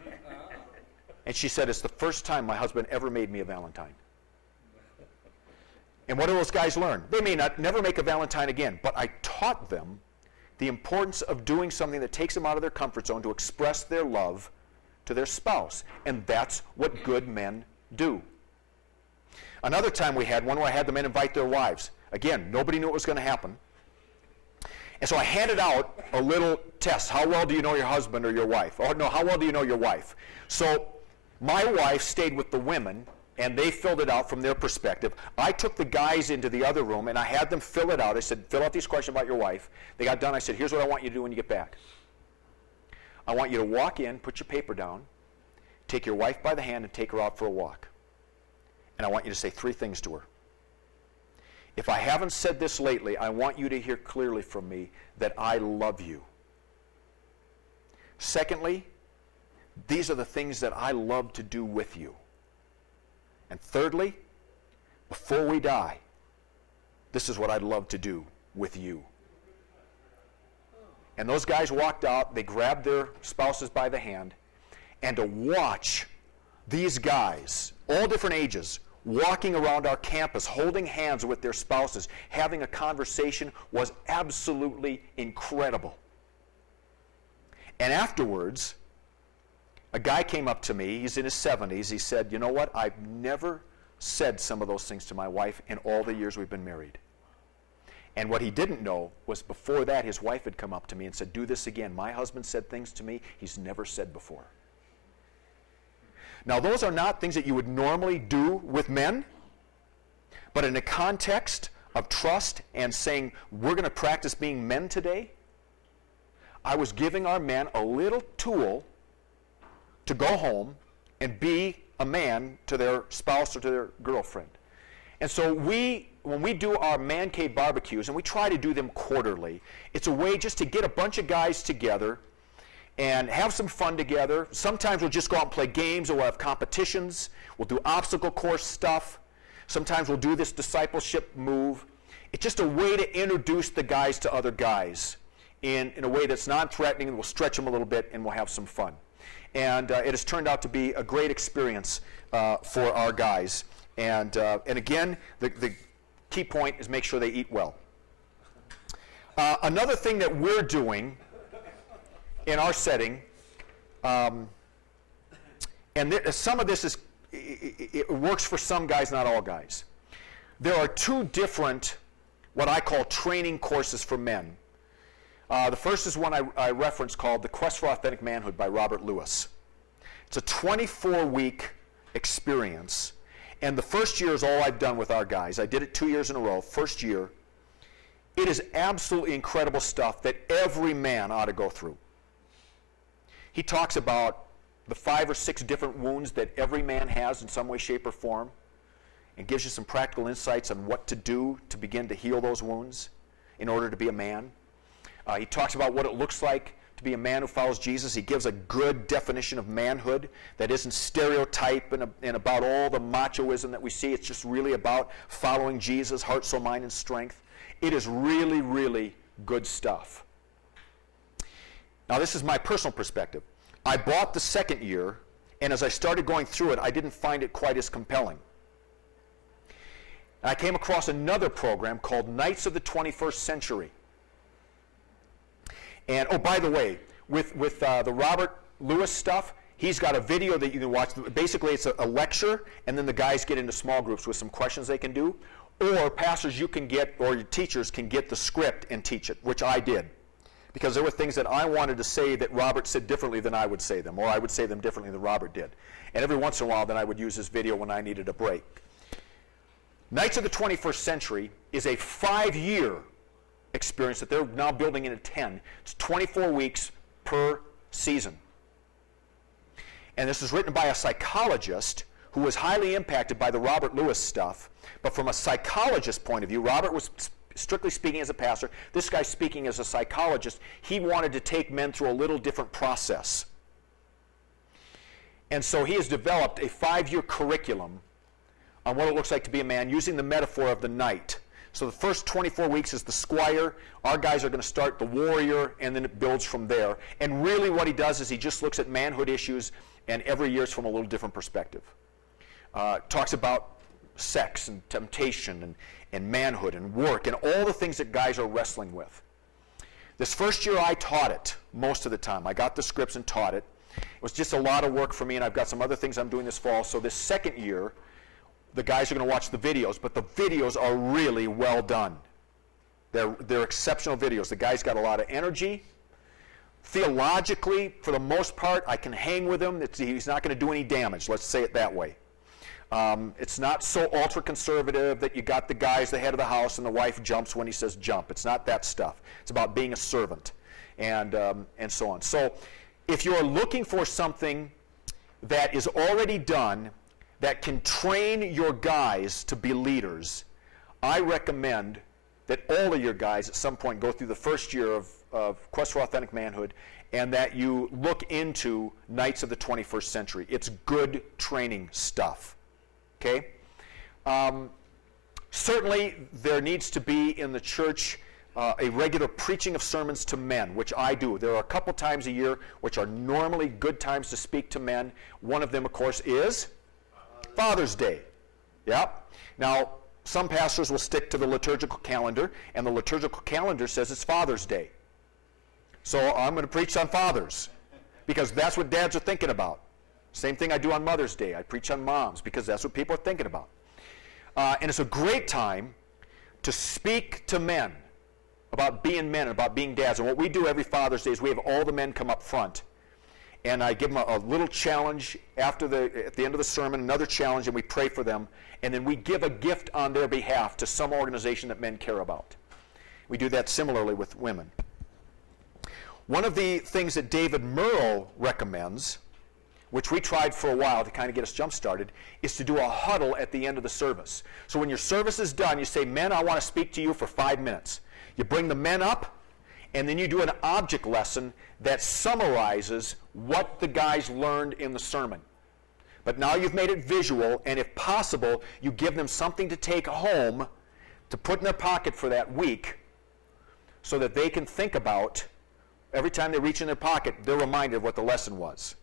And she said, it's the first time my husband ever made me a Valentine. And what do those guys learn? They may never make a Valentine again, but I taught them the importance of doing something that takes them out of their comfort zone to express their love to their spouse. And that's what good men do. Another time we had one where I had the men invite their wives. Again, nobody knew what was going to happen. And so I handed out a little test. How well do you know your husband or your wife? Oh, no, how well do you know your wife? So my wife stayed with the women, and they filled it out from their perspective. I took the guys into the other room, and I had them fill it out. I said, fill out these questions about your wife. They got done. I said, here's what I want you to do when you get back. I want you to walk in, put your paper down, take your wife by the hand, and take her out for a walk. And I want you to say 3 things to her. If I haven't said this lately, I want you to hear clearly from me that I love you. Secondly, these are the things that I love to do with you. And thirdly, before we die, this is what I'd love to do with you. And those guys walked out, they grabbed their spouses by the hand, and to watch these guys, all different ages, walking around our campus, holding hands with their spouses, having a conversation was absolutely incredible. And afterwards, a guy came up to me, he's in his 70s, he said, you know what, I've never said some of those things to my wife in all the years we've been married. And what he didn't know was before that, his wife had come up to me and said, do this again. My husband said things to me he's never said before. Now, those are not things that you would normally do with men, but in a context of trust and saying, we're going to practice being men today, I was giving our men a little tool to go home and be a man to their spouse or to their girlfriend. And so when we do our man cave barbecues, and we try to do them quarterly, it's a way just to get a bunch of guys together and have some fun together. Sometimes we'll just go out and play games, or we'll have competitions. We'll do obstacle course stuff. Sometimes we'll do this discipleship move. It's just a way to introduce the guys to other guys in a way that's non-threatening, and we'll stretch them a little bit, and we'll have some fun. And it has turned out to be a great experience for our guys. And again, the key point is make sure they eat well. Another thing that we're doing in our setting, and some of this it works for some guys, not all guys. There are 2 different, what I call training courses for men. The first is one I referenced called The Quest for Authentic Manhood by Robert Lewis. It's a 24-week experience. And the first year is all I've done with our guys. I did it 2 years in a row. First year, it is absolutely incredible stuff that every man ought to go through. He talks about the 5 or 6 different wounds that every man has in some way, shape, or form, and gives you some practical insights on what to do to begin to heal those wounds in order to be a man. He talks about what it looks like to be a man who follows Jesus. He gives a good definition of manhood that isn't stereotype and about all the machoism that we see. It's just really about following Jesus, heart, soul, mind, and strength. It is really, really good stuff. Now, this is my personal perspective. I bought the second year, and as I started going through it, I didn't find it quite as compelling. I came across another program called Knights of the 21st Century. And, oh, by the way, with the Robert Lewis stuff, he's got a video that you can watch. Basically, it's a lecture, and then the guys get into small groups with some questions they can do. Or pastors you can get, or your teachers can get the script and teach it, which I did. Because there were things that I wanted to say that Robert said differently than I would say them, or I would say them differently than Robert did. And every once in a while, then I would use this video when I needed a break. Knights of the 21st Century is a 5-year experience that they're now building into 10. It's 24 weeks per season. And this is written by a psychologist who was highly impacted by the Robert Lewis stuff. But from a psychologist point of view, Robert was strictly speaking as a pastor. This guy's speaking as a psychologist. He wanted to take men through a little different process. And so he has developed a 5-year curriculum on what it looks like to be a man using the metaphor of the knight. So the first 24 weeks is the squire. Our guys are going to start the warrior, and then it builds from there. And really what he does is he just looks at manhood issues, and every year it's from a little different perspective. Talks about sex and temptation and manhood and work and all the things that guys are wrestling with. This first year I taught it most of the time. I got the scripts and taught it. It was just a lot of work for me, and I've got some other things I'm doing this fall. So this second year, the guys are going to watch the videos, but the videos are really well done. They're exceptional videos. The guy's got a lot of energy. Theologically, for the most part, I can hang with him. He's not going to do any damage, let's say it that way. It's not so ultra-conservative that you got the guys, the head of the house, and the wife jumps when he says jump. It's not that stuff. It's about being a servant and so on. So if you're looking for something that is already done that can train your guys to be leaders, I recommend that all of your guys at some point go through the first year of Quest for Authentic Manhood, and that you look into Knights of the 21st Century. It's good training stuff. Okay? Certainly, there needs to be in the church a regular preaching of sermons to men, which I do. There are a couple times a year which are normally good times to speak to men. One of them, of course, is Father's Day. Yeah. Now, some pastors will stick to the liturgical calendar, and the liturgical calendar says it's Father's Day. So I'm going to preach on fathers, because that's what dads are thinking about. Same thing I do on Mother's Day. I preach on moms, because that's what people are thinking about. And it's a great time to speak to men about being men and about being dads. And what we do every Father's Day is we have all the men come up front, and I give them a little challenge at the end of the sermon, another challenge, and we pray for them. And then we give a gift on their behalf to some organization that men care about. We do that similarly with women. One of the things that David Murrow recommends, which we tried for a while to kind of get us jump-started, is to do a huddle at the end of the service. So when your service is done, you say, men, I want to speak to you for 5 minutes. You bring the men up, and then you do an object lesson that summarizes what the guys learned in the sermon. But now you've made it visual, and if possible, you give them something to take home to put in their pocket for that week so that they can think about, every time they reach in their pocket, they're reminded of what the lesson was.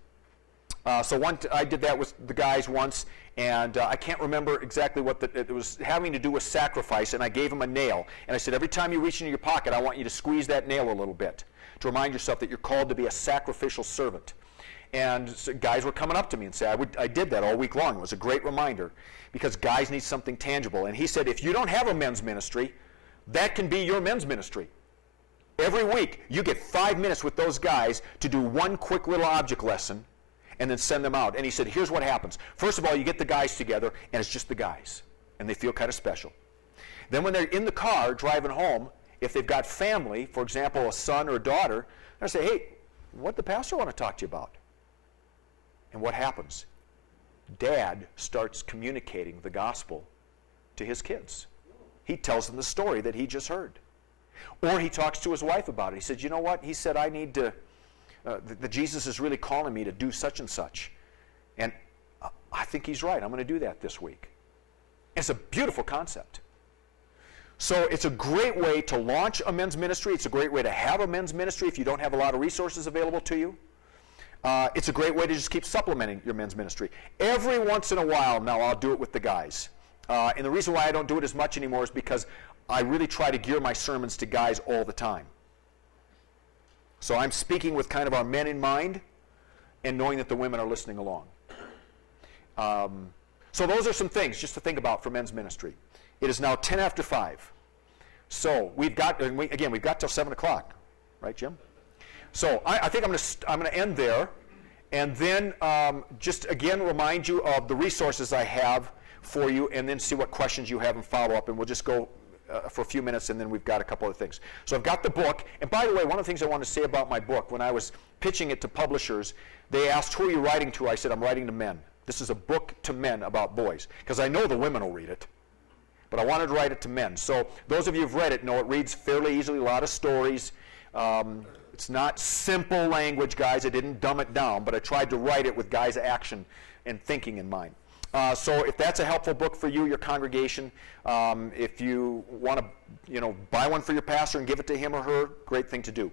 So I did that with the guys once, and I can't remember exactly what it was having to do with sacrifice, and I gave them a nail. And I said, every time you reach into your pocket, I want you to squeeze that nail a little bit to remind yourself that you're called to be a sacrificial servant. And so guys were coming up to me and say, I did that all week long. It was a great reminder, because guys need something tangible. And he said, if you don't have a men's ministry, that can be your men's ministry. Every week, you get 5 minutes with those guys to do one quick little object lesson and then send them out. And he said, here's what happens. First of all, you get the guys together, and it's just the guys, and they feel kind of special. Then when they're in the car driving home, if they've got family, for example, a son or a daughter, they'll say, hey, what the pastor want to talk to you about? And what happens? Dad starts communicating the gospel to his kids. He tells them the story that he just heard. Or he talks to his wife about it. He said, you know what? He said, I need to, the Jesus is really calling me to do such and such. And I think he's right. I'm going to do that this week. It's a beautiful concept. So it's a great way to launch a men's ministry. It's a great way to have a men's ministry if you don't have a lot of resources available to you. It's a great way to just keep supplementing your men's ministry. Every once in a while now I'll do it with the guys. And the reason why I don't do it as much anymore is because I really try to gear my sermons to guys all the time. So I'm speaking with kind of our men in mind and knowing that the women are listening along. So those are some things just to think about for men's ministry. It is now 10 after 5. So we've got, we've got till 7 o'clock. Right, Jim? So I think I'm going to end there, and then just again remind you of the resources I have for you, and then see what questions you have and follow up, and we'll just go for a few minutes, and then we've got a couple of things. So I've got the book, and by the way, one of the things I want to say about my book, when I was pitching it to publishers, they asked, who are you writing to? I said, I'm writing to men. This is a book to men about boys, because I know the women will read it. But I wanted to write it to men. So those of you who've read it know it reads fairly easily, a lot of stories. It's not simple language, guys. I didn't dumb it down, but I tried to write it with guys' action and thinking in mind. So if that's a helpful book for you, your congregation, if you want to buy one for your pastor and give it to him or her, great thing to do.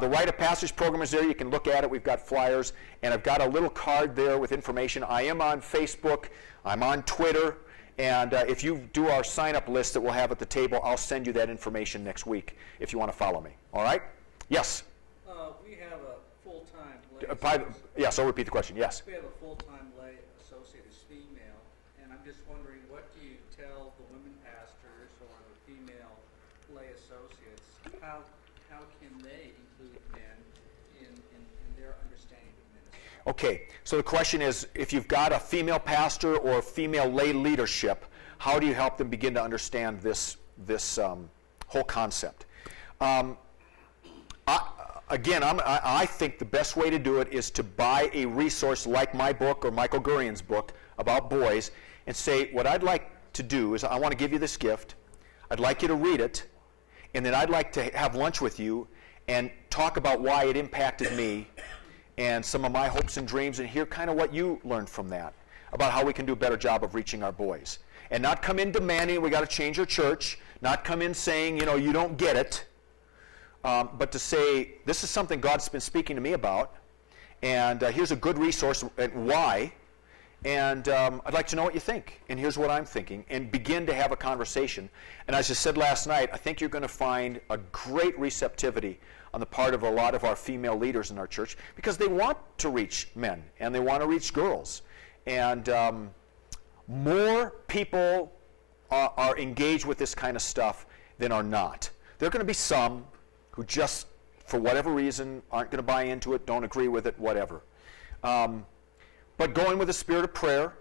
The Rite of Passage program is there. You can look at it. We've got flyers, and I've got a little card there with information. I am on Facebook. I'm on Twitter. And if you do our sign-up list that we'll have at the table, I'll send you that information next week if you want to follow me. All right? Yes? We have a full-time lay Yes, I'll repeat the question. Yes. We have a full-time lay associate who's female, and I'm just wondering, what do you tell the women pastors or the female lay associates? How can they include men in their understanding of ministry? Okay, so the question is, if you've got a female pastor or female lay leadership, how do you help them begin to understand this whole concept? I think the best way to do it is to buy a resource like my book or Michael Gurian's book about boys and say, what I'd like to do is I want to give you this gift. I'd like you to read it, and then I'd like to have lunch with you and talk about why it impacted me and some of my hopes and dreams, and hear kind of what you learned from that, about how we can do a better job of reaching our boys. And not come in demanding we got to change our church, not come in saying, you don't get it, but to say, this is something God's been speaking to me about, and here's a good resource and why, and I'd like to know what you think, and here's what I'm thinking, and begin to have a conversation. And as I said last night, I think you're going to find a great receptivity on the part of a lot of our female leaders in our church, because they want to reach men, and they want to reach girls. And more people are engaged with this kind of stuff than are not. There are going to be some who just, for whatever reason, aren't going to buy into it, don't agree with it, whatever. But go in with a spirit of prayer,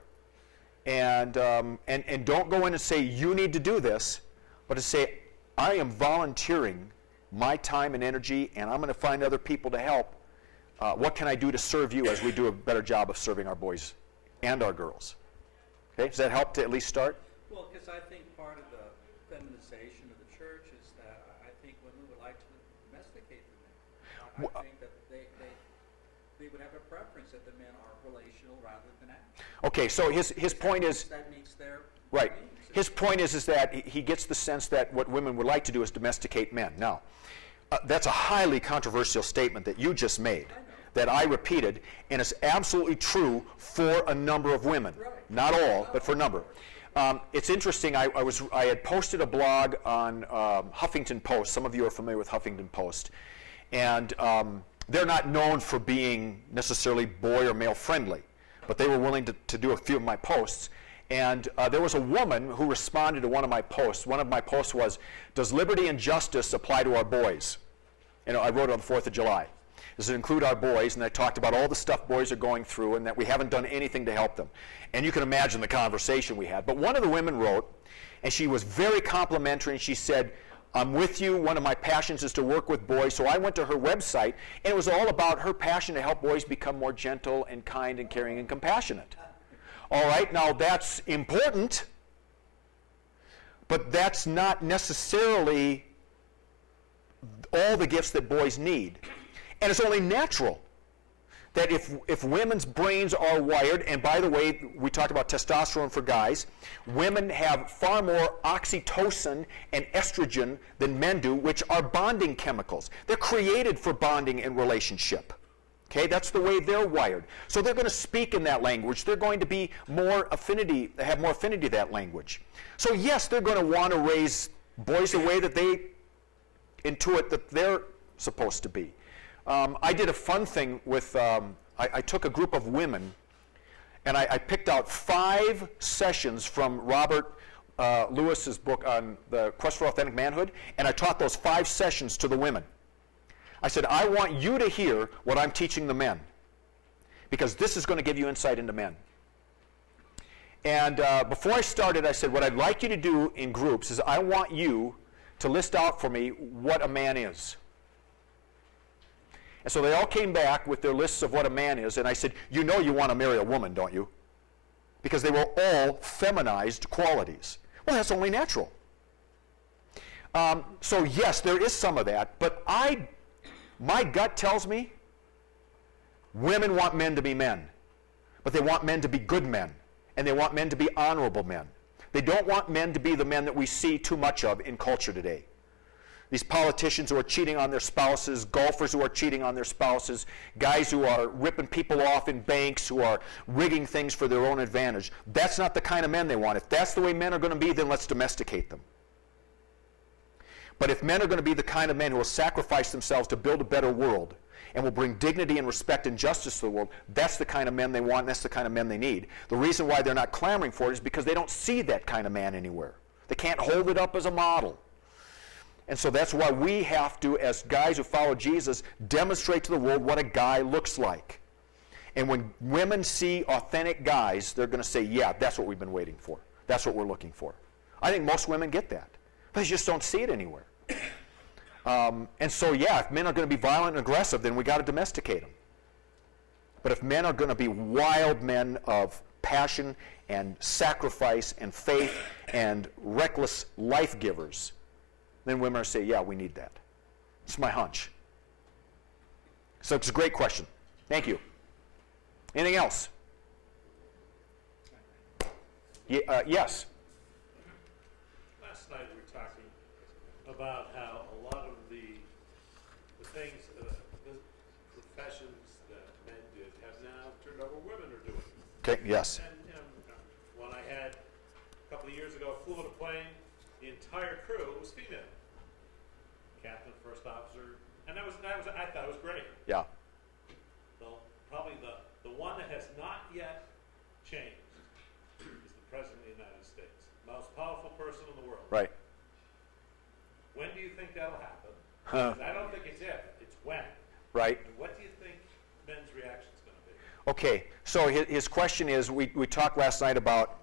and don't go in and say, you need to do this, but to say, I am volunteering my time and energy, and I'm going to find other people to help. What can I do to serve you as we do a better job of serving our boys and our girls? Okay, does that help to at least start? Well, because I think part of the feminization of the church is that I think women would like to domesticate the men. I think that they would have a preference that the men are relational rather than active. Okay, so his point is, that meets their right. needs. His point is that he gets the sense that what women would like to do is domesticate men. Now, that's a highly controversial statement that you just made, that I repeated, and it's absolutely true for a number of women. Right. Not all, but for a number. It's interesting, I had posted a blog on Huffington Post. Some of you are familiar with Huffington Post. And they're not known for being necessarily boy or male friendly, but they were willing to do a few of my posts. And there was a woman who responded to one of my posts. One of my posts was, does liberty and justice apply to our boys? I wrote it on the 4th of July. Does it include our boys? And I talked about all the stuff boys are going through and that we haven't done anything to help them. And you can imagine the conversation we had. But one of the women wrote, and she was very complimentary, and she said, I'm with you. One of my passions is to work with boys. So I went to her website, and it was all about her passion to help boys become more gentle and kind and caring and compassionate. All right, now that's important, but that's not necessarily all the gifts that boys need. And it's only natural that if women's brains are wired, and by the way, we talked about testosterone for guys, women have far more oxytocin and estrogen than men do, which are bonding chemicals. They're created for bonding and relationship. Okay, that's the way they're wired. So they're going to speak in that language. They're going to be more affinity, have more affinity to that language. So yes, they're going to want to raise boys the way that they intuit that they're supposed to be. I did a fun thing with, I took a group of women and I picked out 5 sessions from Robert Lewis's book on the Quest for Authentic Manhood, and I taught those 5 sessions to the women. I said, I want you to hear what I'm teaching the men, because this is going to give you insight into men. And before I started, I said, what I'd like you to do in groups is I want you to list out for me what a man is. And so they all came back with their lists of what a man is, and I said, you know you want to marry a woman, don't you? Because they were all feminized qualities. Well, that's only natural. So yes, there is some of that, but my gut tells me women want men to be men, but they want men to be good men, and they want men to be honorable men. They don't want men to be the men that we see too much of in culture today. These politicians who are cheating on their spouses, golfers who are cheating on their spouses, guys who are ripping people off in banks, who are rigging things for their own advantage. That's not the kind of men they want. If that's the way men are going to be, then let's domesticate them. But if men are going to be the kind of men who will sacrifice themselves to build a better world and will bring dignity and respect and justice to the world, that's the kind of men they want, and that's the kind of men they need. The reason why they're not clamoring for it is because they don't see that kind of man anywhere. They can't hold it up as a model. And so that's why we have to, as guys who follow Jesus, demonstrate to the world what a guy looks like. And when women see authentic guys, they're going to say, yeah, that's what we've been waiting for. That's what we're looking for. I think most women get that. But they just don't see it anywhere. And so, yeah, if men are going to be violent and aggressive, then we got to domesticate them. But if men are going to be wild men of passion and sacrifice and faith and reckless life givers, then women are say, yeah, we need that. It's my hunch. So it's a great question. Thank you. Anything else? Yes. Last night we were talking about how a lot of the things, the professions that men did have now turned over women are doing. Okay, yes. And when I had, a couple of years ago, flew on a plane, the entire crew was female. Captain, first officer, and I thought it was great. Yeah. Probably the one that has not yet changed is the President of the United States, most powerful person in the world. Right. When do you think that'll happen? Huh. I don't think it's if, it's when. Right. And what do you think men's reaction is going to be? Okay, so his question is, we talked last night about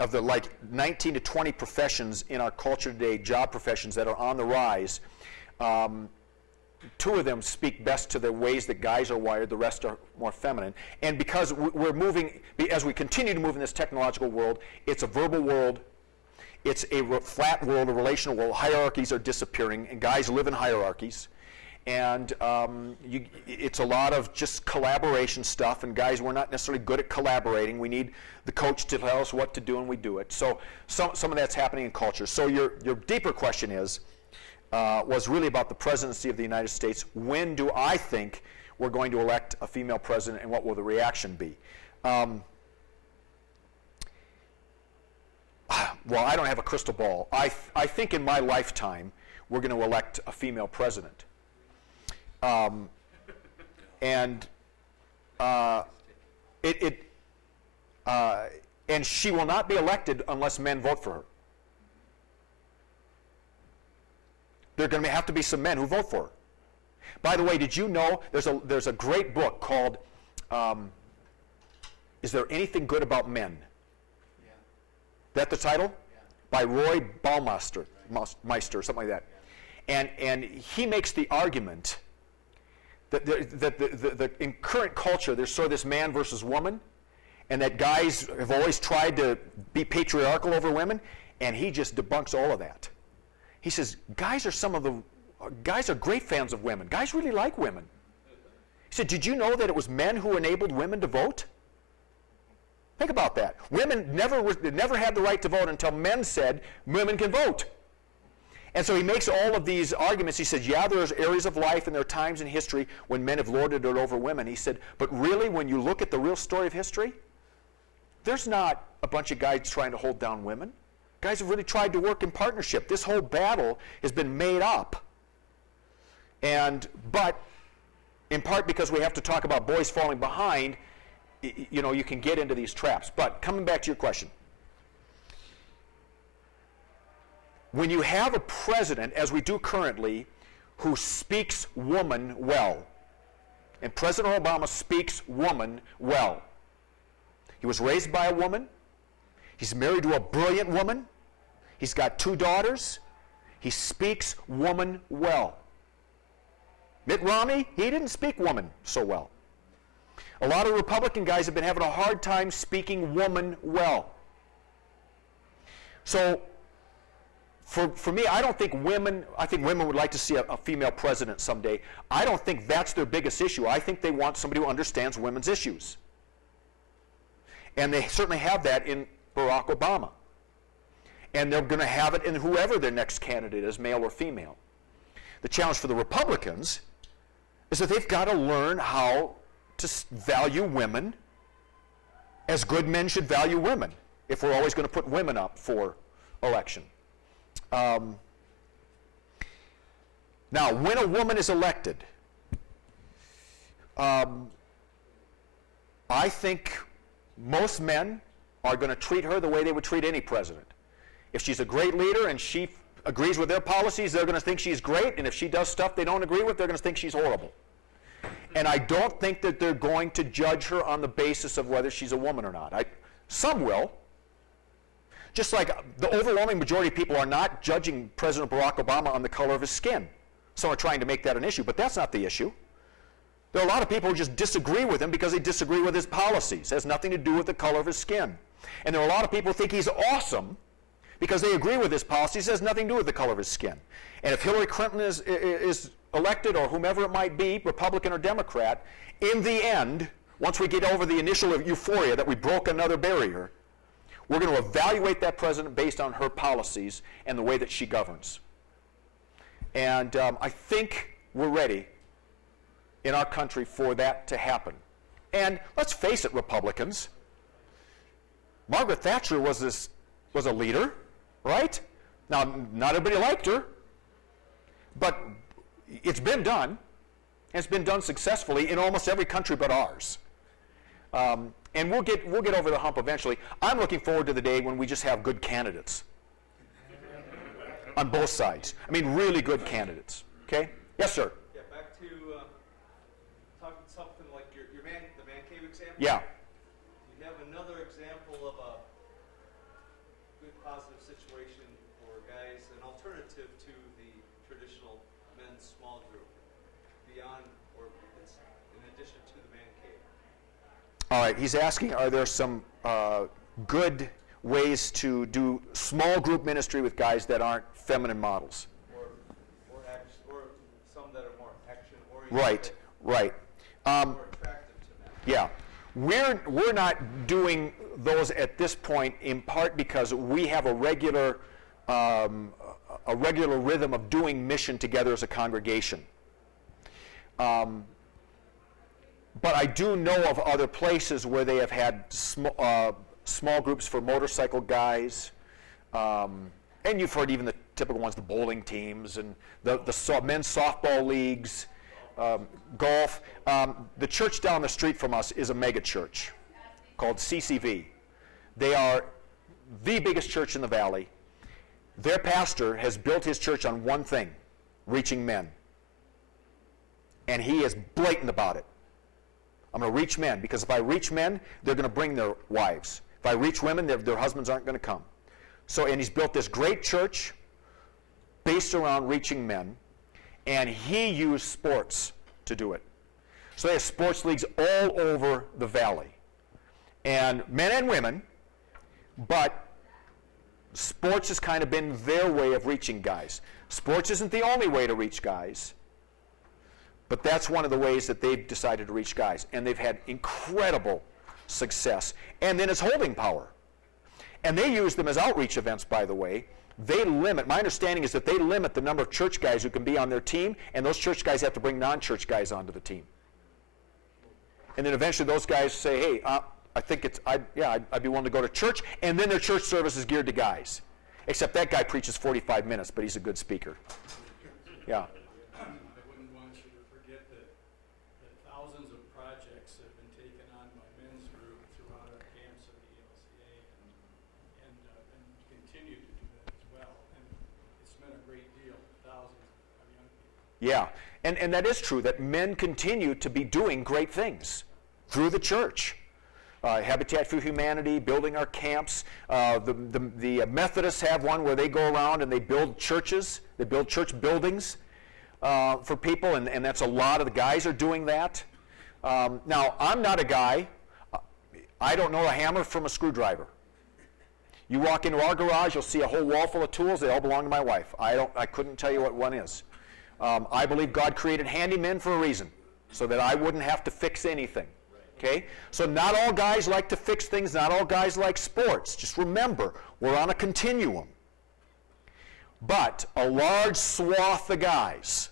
of the 19 to 20 professions in our culture today, job professions that are on the rise. 2 of them speak best to the ways that guys are wired, the rest are more feminine. And because we're moving, as we continue to move in this technological world, it's a verbal world, it's a flat world, a relational world. Hierarchies are disappearing, and guys live in hierarchies. And it's a lot of just collaboration stuff, and guys, we're not necessarily good at collaborating. We need the coach to tell us what to do, and we do it. So some of that's happening in culture. So your deeper question was really about the presidency of the United States. When do I think we're going to elect a female president, and what will the reaction be? Well, I don't have a crystal ball. I think in my lifetime we're going to elect a female president. And she will not be elected unless men vote for her. There are going to have to be some men who vote for her. By the way, did you know there's a great book called Is There Anything Good About Men? Yeah. That the title? Yeah. By Roy Baumeister, Meister, something like that. And he makes the argument that in current culture, there's sort of this man versus woman, and that guys have always tried to be patriarchal over women, and he just debunks all of that. He says, guys are great fans of women. Guys really like women. He He said, did you know that it was men who enabled women to vote? Think about that. Women never had the right to vote until men said women can vote. And so he makes all of these arguments. He says, yeah, there's areas of life and there are times in history when men have lorded it over women. He said, but really, when you look at the real story of history, there's not a bunch of guys trying to hold down women. Guys have really tried to work in partnership. This whole battle has been made up. But in part because we have to talk about boys falling behind, you know, you can get into these traps. But coming back to your question, when you have a president, as we do currently, who speaks woman well, and President Obama speaks woman well. He was raised by a woman. He's married to a brilliant woman. He's got 2 daughters. He speaks woman well. Mitt Romney, he didn't speak woman so well. A lot of Republican guys have been having a hard time speaking woman well. So, for me, I think women would like to see a female president someday. I don't think that's their biggest issue. I think they want somebody who understands women's issues. And they certainly have that in Barack Obama. And they're going to have it in whoever their next candidate is, male or female. The challenge for the Republicans is that they've got to learn how to value women as good men should value women, if we're always going to put women up for election. Now, when a woman is elected, I think most men are going to treat her the way they would treat any president. If she's a great leader and she agrees with their policies, they're going to think she's great, and if she does stuff they don't agree with, they're going to think she's horrible. And I don't think that they're going to judge her on the basis of whether she's a woman or not. Some will. Just like the overwhelming majority of people are not judging President Barack Obama on the color of his skin. Some are trying to make that an issue, but that's not the issue. There are a lot of people who just disagree with him because they disagree with his policies. It has nothing to do with the color of his skin. And there are a lot of people who think he's awesome because they agree with his policies. It has nothing to do with the color of his skin. And if Hillary Clinton is elected, or whomever it might be, Republican or Democrat, in the end, once we get over the initial euphoria that we broke another barrier, we're going to evaluate that president based on her policies and the way that she governs. And I think we're ready in our country for that to happen. And let's face it, Republicans, Margaret Thatcher was a leader, right? Now, not everybody liked her, but it's been done, and it's been done successfully in almost every country but ours. And we'll get over the hump eventually. I'm looking forward to the day when we just have good candidates on both sides. I mean, really good candidates. Okay? Yes, sir. Yeah, back to talking something like the man cave example. Yeah. You have another example of a good positive situation for guys, an alternative to the traditional men's small group, beyond or it's in addition to the man cave. All right, he's asking, are there some good ways to do small group ministry with guys that aren't feminine models? Or some that are more action-oriented. Right. More attractive to men. Yeah. We're not doing those at this point, in part because we have a regular rhythm of doing mission together as a congregation. But I do know of other places where they have had small groups for motorcycle guys, and you've heard even the typical ones, the bowling teams and the men's softball leagues, golf. The church down the street from us is a mega church called CCV. They are the biggest church in the valley. Their pastor has built his church on one thing: reaching men. And he is blatant about it. I'm going to reach men, because if I reach men, they're going to bring their wives. If I reach women, their husbands aren't going to come. So, and he's built this great church based around reaching men, and he used sports to do it. So they have sports leagues all over the valley, and men and women, but sports has kind of been their way of reaching guys. Sports isn't the only way to reach guys, But that's one of the ways that they've decided to reach guys. And they've had incredible success. And then it's holding power. And they use them as outreach events, by the way. They limit, my understanding is that they limit the number of church guys who can be on their team, and those church guys have to bring non-church guys onto the team. And then eventually those guys say, hey, I think I'd be willing to go to church, and then their church service is geared to guys. Except that guy preaches 45 minutes, but he's a good speaker. Yeah. I wouldn't want you to forget that thousands of projects have been taken on by men's group throughout our camps of the ELCA and continue to do that as well. And it's been a great deal, thousands of young people. Yeah, and that is true, that men continue to be doing great things through the church. Habitat for Humanity, building our camps. The Methodists have one where they go around and they build churches. They build church buildings for people, and that's a lot of the guys are doing that. Now, I'm not a guy. I don't know a hammer from a screwdriver. You walk into our garage, you'll see a whole wall full of tools. They all belong to my wife. I couldn't tell you what one is. I believe God created handymen for a reason, so that I wouldn't have to fix anything. Okay? So not all guys like to fix things, not all guys like sports. Just remember, we're on a continuum. But a large swath of guys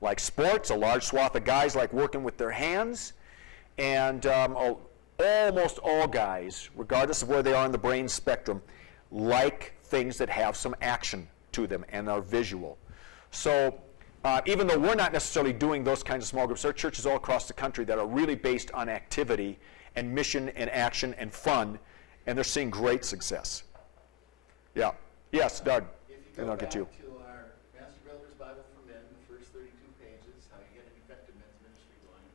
like sports, a large swath of guys like working with their hands, and almost all guys, regardless of where they are in the brain spectrum, like things that have some action to them and are visual. So even though we're not necessarily doing those kinds of small groups, there are churches all across the country that are really based on activity and mission and action and fun, and they're seeing great success. Yeah. Yes, Doug. And I'll get you. To our Master Builder's Bible for Men, the first 32 pages, how you get an effective men's ministry going.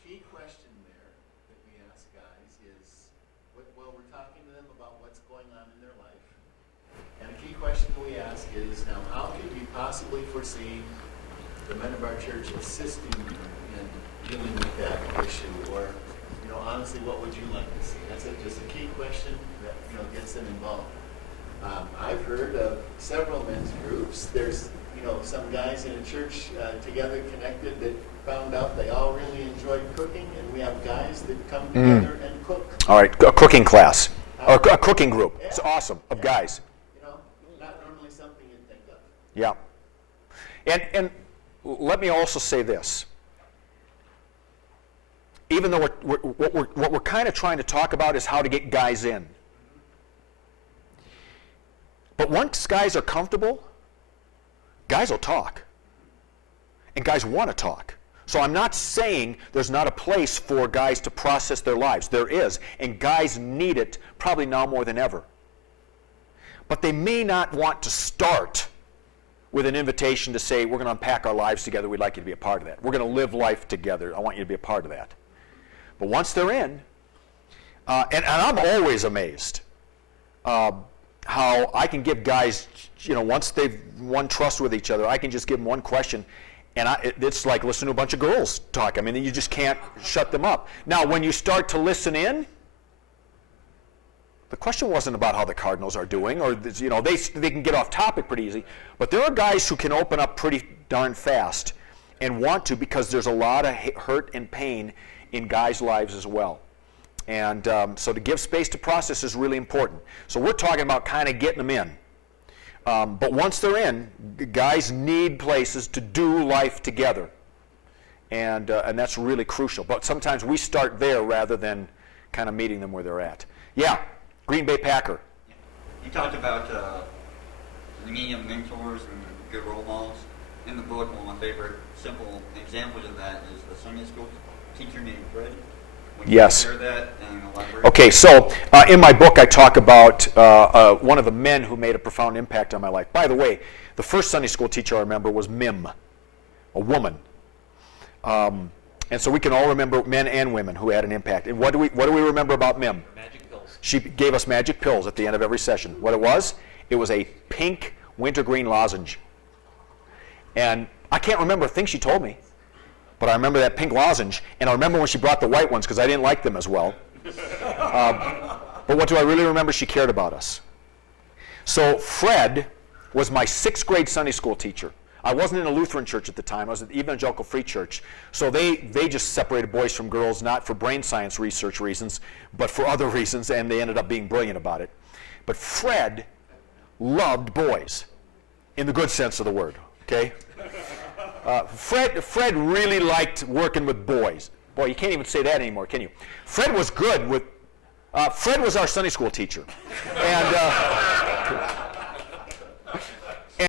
Key question there that we ask guys is, well, we're talking to them about what's going on in their life. And a key question we ask is, now, how could you possibly foresee the men of our church assisting you in dealing with that issue? Or, honestly, what would you like to see? That's just a key question that, gets them involved. I've heard of several men's groups. There's, some guys in a church together connected that found out they all really enjoyed cooking, and we have guys that come together and cook. All right, a cooking class, or a cooking group. It's awesome, of guys. Not normally something you'd think of. Yeah. And let me also say this. Even though what we're kind of trying to talk about is how to get guys in. But once guys are comfortable, guys will talk. And guys want to talk. So I'm not saying there's not a place for guys to process their lives. There is. And guys need it probably now more than ever. But they may not want to start with an invitation to say, we're going to unpack our lives together. We'd like you to be a part of that. We're going to live life together. I want you to be a part of that. But once they're in, and I'm always amazed how I can give guys, once they've won trust with each other, I can just give them one question, and it's like listening to a bunch of girls talk. I mean, you just can't shut them up. Now, when you start to listen in, the question wasn't about how the Cardinals are doing, or they can get off topic pretty easy. But there are guys who can open up pretty darn fast and want to, because there's a lot of hurt and pain in guys' lives as well. And so to give space to process is really important. So we're talking about kind of getting them in. But once they're in, guys need places to do life together. And that's really crucial. But sometimes we start there rather than kind of meeting them where they're at. Yeah, Green Bay Packer. You talked about the meaning of mentors and good role models. In the book, one of my favorite simple examples of that is the Sunday school teacher named Fred. Yes. Share that and elaborate. Okay, so in my book I talk about one of the men who made a profound impact on my life. By the way, the first Sunday school teacher I remember was Mim, a woman. And so we can all remember men and women who had an impact. And what do we remember about Mim? Magic pills. She gave us magic pills at the end of every session. What it was a pink wintergreen lozenge. And I can't remember a thing she told me. But I remember that pink lozenge, and I remember when she brought the white ones because I didn't like them as well. But what do I really remember? She cared about us. So Fred was my 6th grade Sunday school teacher. I wasn't in a Lutheran church at the time. I was at the Evangelical Free Church. So they just separated boys from girls, not for brain science research reasons, but for other reasons, and they ended up being brilliant about it. But Fred loved boys, in the good sense of the word, okay? Fred really liked working with boys. Boy, you can't even say that anymore, can you? Fred was good with, Fred was our Sunday school teacher. And